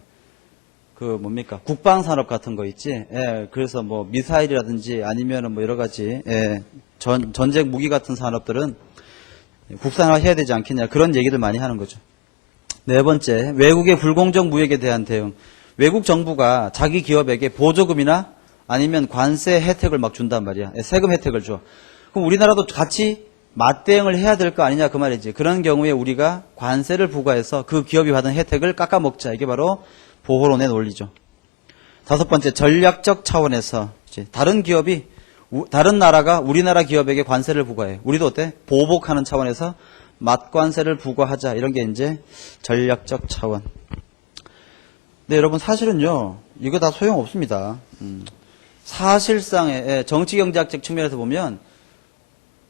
그 뭡니까? 국방산업 같은 거 있지. 예, 그래서 뭐 미사일이라든지 아니면은 뭐 여러 가지 전쟁 무기 같은 산업들은 국산화해야 되지 않겠냐. 그런 얘기를 많이 하는 거죠. 네 번째, 외국의 불공정 무역에 대한 대응. 외국 정부가 자기 기업에게 보조금이나 아니면 관세 혜택을 막 준단 말이야. 세금 혜택을 줘. 그럼 우리나라도 같이 맞대응을 해야 될 거 아니냐 그 말이지. 그런 경우에 우리가 관세를 부과해서 그 기업이 받은 혜택을 깎아먹자. 이게 바로 보호론의 논리죠. 다섯 번째, 전략적 차원에서 이제 다른 나라가 우리나라 기업에게 관세를 부과해. 우리도 어때? 보복하는 차원에서 맞관세를 부과하자. 이런 게 이제 전략적 차원. 근데 여러분 사실은요, 이거 다 소용없습니다. 사실상의 정치경제학적 측면에서 보면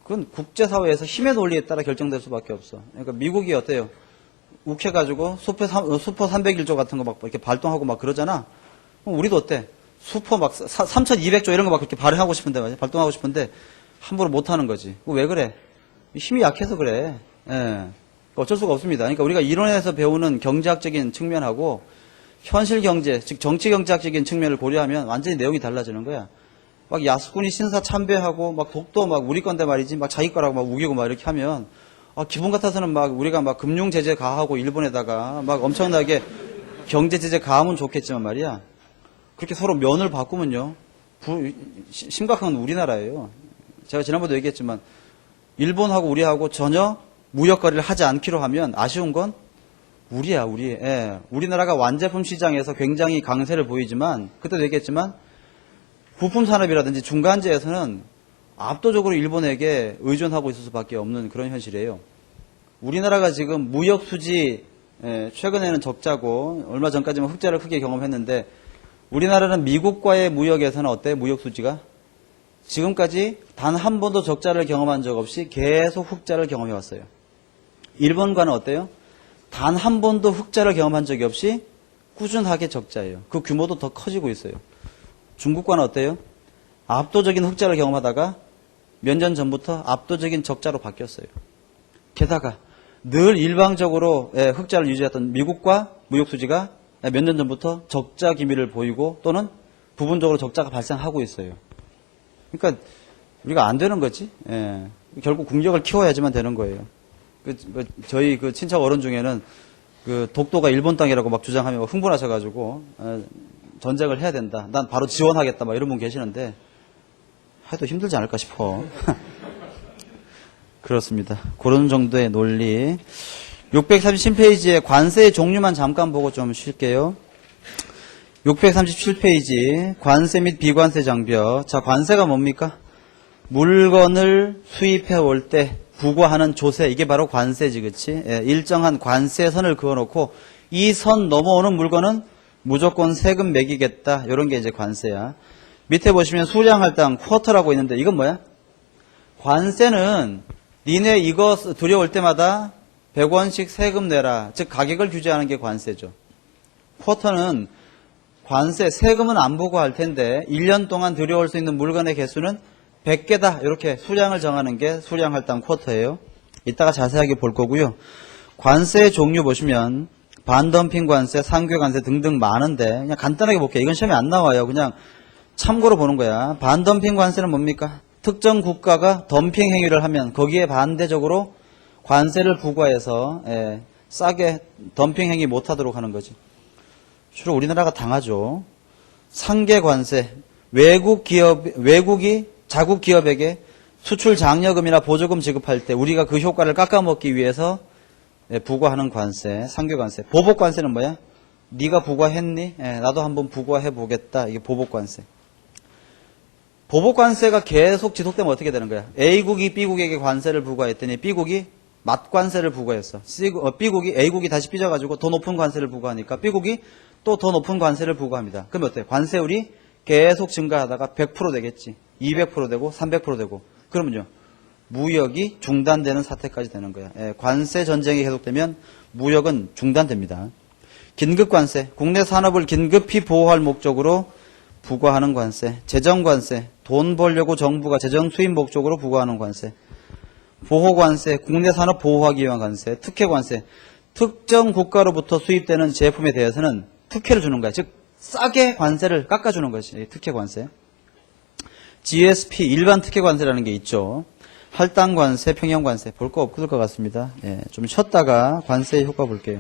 그건 국제사회에서 힘의 논리에 따라 결정될 수밖에 없어. 그러니까 미국이 어때요? 욱해가지고 슈퍼 301조 같은 거 막 이렇게 발동하고 막 그러잖아. 그럼 우리도 어때? 슈퍼 막 3200조 이런 거 막 그렇게 발행하고 싶은데, 발동하고 싶은데 함부로 못 하는 거지. 왜 그래? 힘이 약해서 그래. 예. 어쩔 수가 없습니다. 그러니까 우리가 이론에서 배우는 경제학적인 측면하고 현실 경제, 즉 정치 경제학적인 측면을 고려하면 완전히 내용이 달라지는 거야. 막 야수꾼이 신사 참배하고 막 독도 막 우리 건데 말이지 막 자기 거라고 막 우기고 막 이렇게 하면 기분 같아서는 막 우리가 막 금융 제재 가하고 일본에다가 막 엄청나게 경제 제재 가하면 좋겠지만 말이야. 그렇게 서로 면을 바꾸면요. 심각한 건 우리나라예요. 제가 지난번에도 얘기했지만 일본하고 우리하고 전혀 무역 거래를 하지 않기로 하면 아쉬운 건 우리야, 우리. 예. 우리나라가 완제품 시장에서 굉장히 강세를 보이지만 그때도 얘기했지만 부품 산업이라든지 중간재에서는 압도적으로 일본에게 의존하고 있을 수밖에 없는 그런 현실이에요. 우리나라가 지금 무역 수지 최근에는 적자고 얼마 전까지는 흑자를 크게 경험했는데 우리나라는 미국과의 무역에서는 어때? 무역 수지가 지금까지 단 한 번도 적자를 경험한 적 없이 계속 흑자를 경험해 왔어요. 일본과는 어때요? 단 한 번도 흑자를 경험한 적이 없이 꾸준하게 적자예요. 그 규모도 더 커지고 있어요. 중국과는 어때요? 압도적인 흑자를 경험하다가 몇 년 전부터 압도적인 적자로 바뀌었어요. 게다가 늘 일방적으로 흑자를 유지했던 미국과 무역 수지가 몇 년 전부터 적자 기미를 보이고 또는 부분적으로 적자가 발생하고 있어요. 그러니까 우리가 안 되는 거지. 결국 국력을 키워야지만 되는 거예요. 저희 그 친척 어른 중에는 그 독도가 일본 땅이라고 막 주장하며 흥분하셔가지고 전쟁을 해야 된다. 난 바로 지원하겠다. 막 이런 분 계시는데 해도 힘들지 않을까 싶어. 그렇습니다. 그런 정도의 논리. 637페이지에 관세의 종류만 잠깐 보고 좀 쉴게요. 637페이지 관세 및 비관세 장벽. 자, 관세가 뭡니까? 물건을 수입해 올 때 부과하는 조세, 이게 바로 관세지, 그치? 일정한 관세선을 그어놓고 이 선 넘어오는 물건은 무조건 세금 매기겠다. 이런 게 이제 관세야. 밑에 보시면 수량할당 쿼터라고 있는데 이건 뭐야? 관세는 니네 이거 들여올 때마다 100원씩 세금 내라. 즉 가격을 규제하는 게 관세죠. 쿼터는 관세, 세금은 안 부과할 텐데 1년 동안 들여올 수 있는 물건의 개수는 100개다. 이렇게 수량을 정하는 게 수량할당 쿼터예요. 이따가 자세하게 볼 거고요. 관세의 종류 보시면 반덤핑 관세, 상교 관세 등등 많은데 그냥 간단하게 볼게요. 이건 시험에 안 나와요. 그냥 참고로 보는 거야. 반덤핑 관세는 뭡니까? 특정 국가가 덤핑 행위를 하면 거기에 반대적으로 관세를 부과해서 싸게 덤핑 행위 못하도록 하는 거지. 주로 우리나라가 당하죠. 상계 관세, 외국이 자국 기업에게 수출 장려금이나 보조금 지급할 때 우리가 그 효과를 깎아먹기 위해서 부과하는 관세, 상계 관세. 보복 관세는 뭐야? 네가 부과했니? 나도 한번 부과해 보겠다. 이게 보복 관세. 보복 관세가 계속 지속되면 어떻게 되는 거야? A국이 B국에게 관세를 부과했더니 B국이 맞관세를 부과했어. B국이 A국이 다시 삐져가지고 더 높은 관세를 부과하니까 B국이 또 더 높은 관세를 부과합니다. 그럼 어때? 관세율이 계속 증가하다가 100% 되겠지. 200% 되고 300% 되고. 그러면요. 무역이 중단되는 사태까지 되는 거야. 관세 전쟁이 계속되면 무역은 중단됩니다. 긴급관세, 국내 산업을 긴급히 보호할 목적으로 부과하는 관세, 재정관세, 돈 벌려고 정부가 재정 수입 목적으로 부과하는 관세, 보호관세, 국내 산업 보호하기 위한 관세, 특혜관세, 특정 국가로부터 수입되는 제품에 대해서는 특혜를 주는 거야. 즉 싸게 관세를 깎아주는 것이 특혜관세. GSP, 일반 특혜관세라는 게 있죠. 할당관세, 평형관세 볼 거 없을 것 같습니다. 좀 쉬었다가 관세의 효과 볼게요.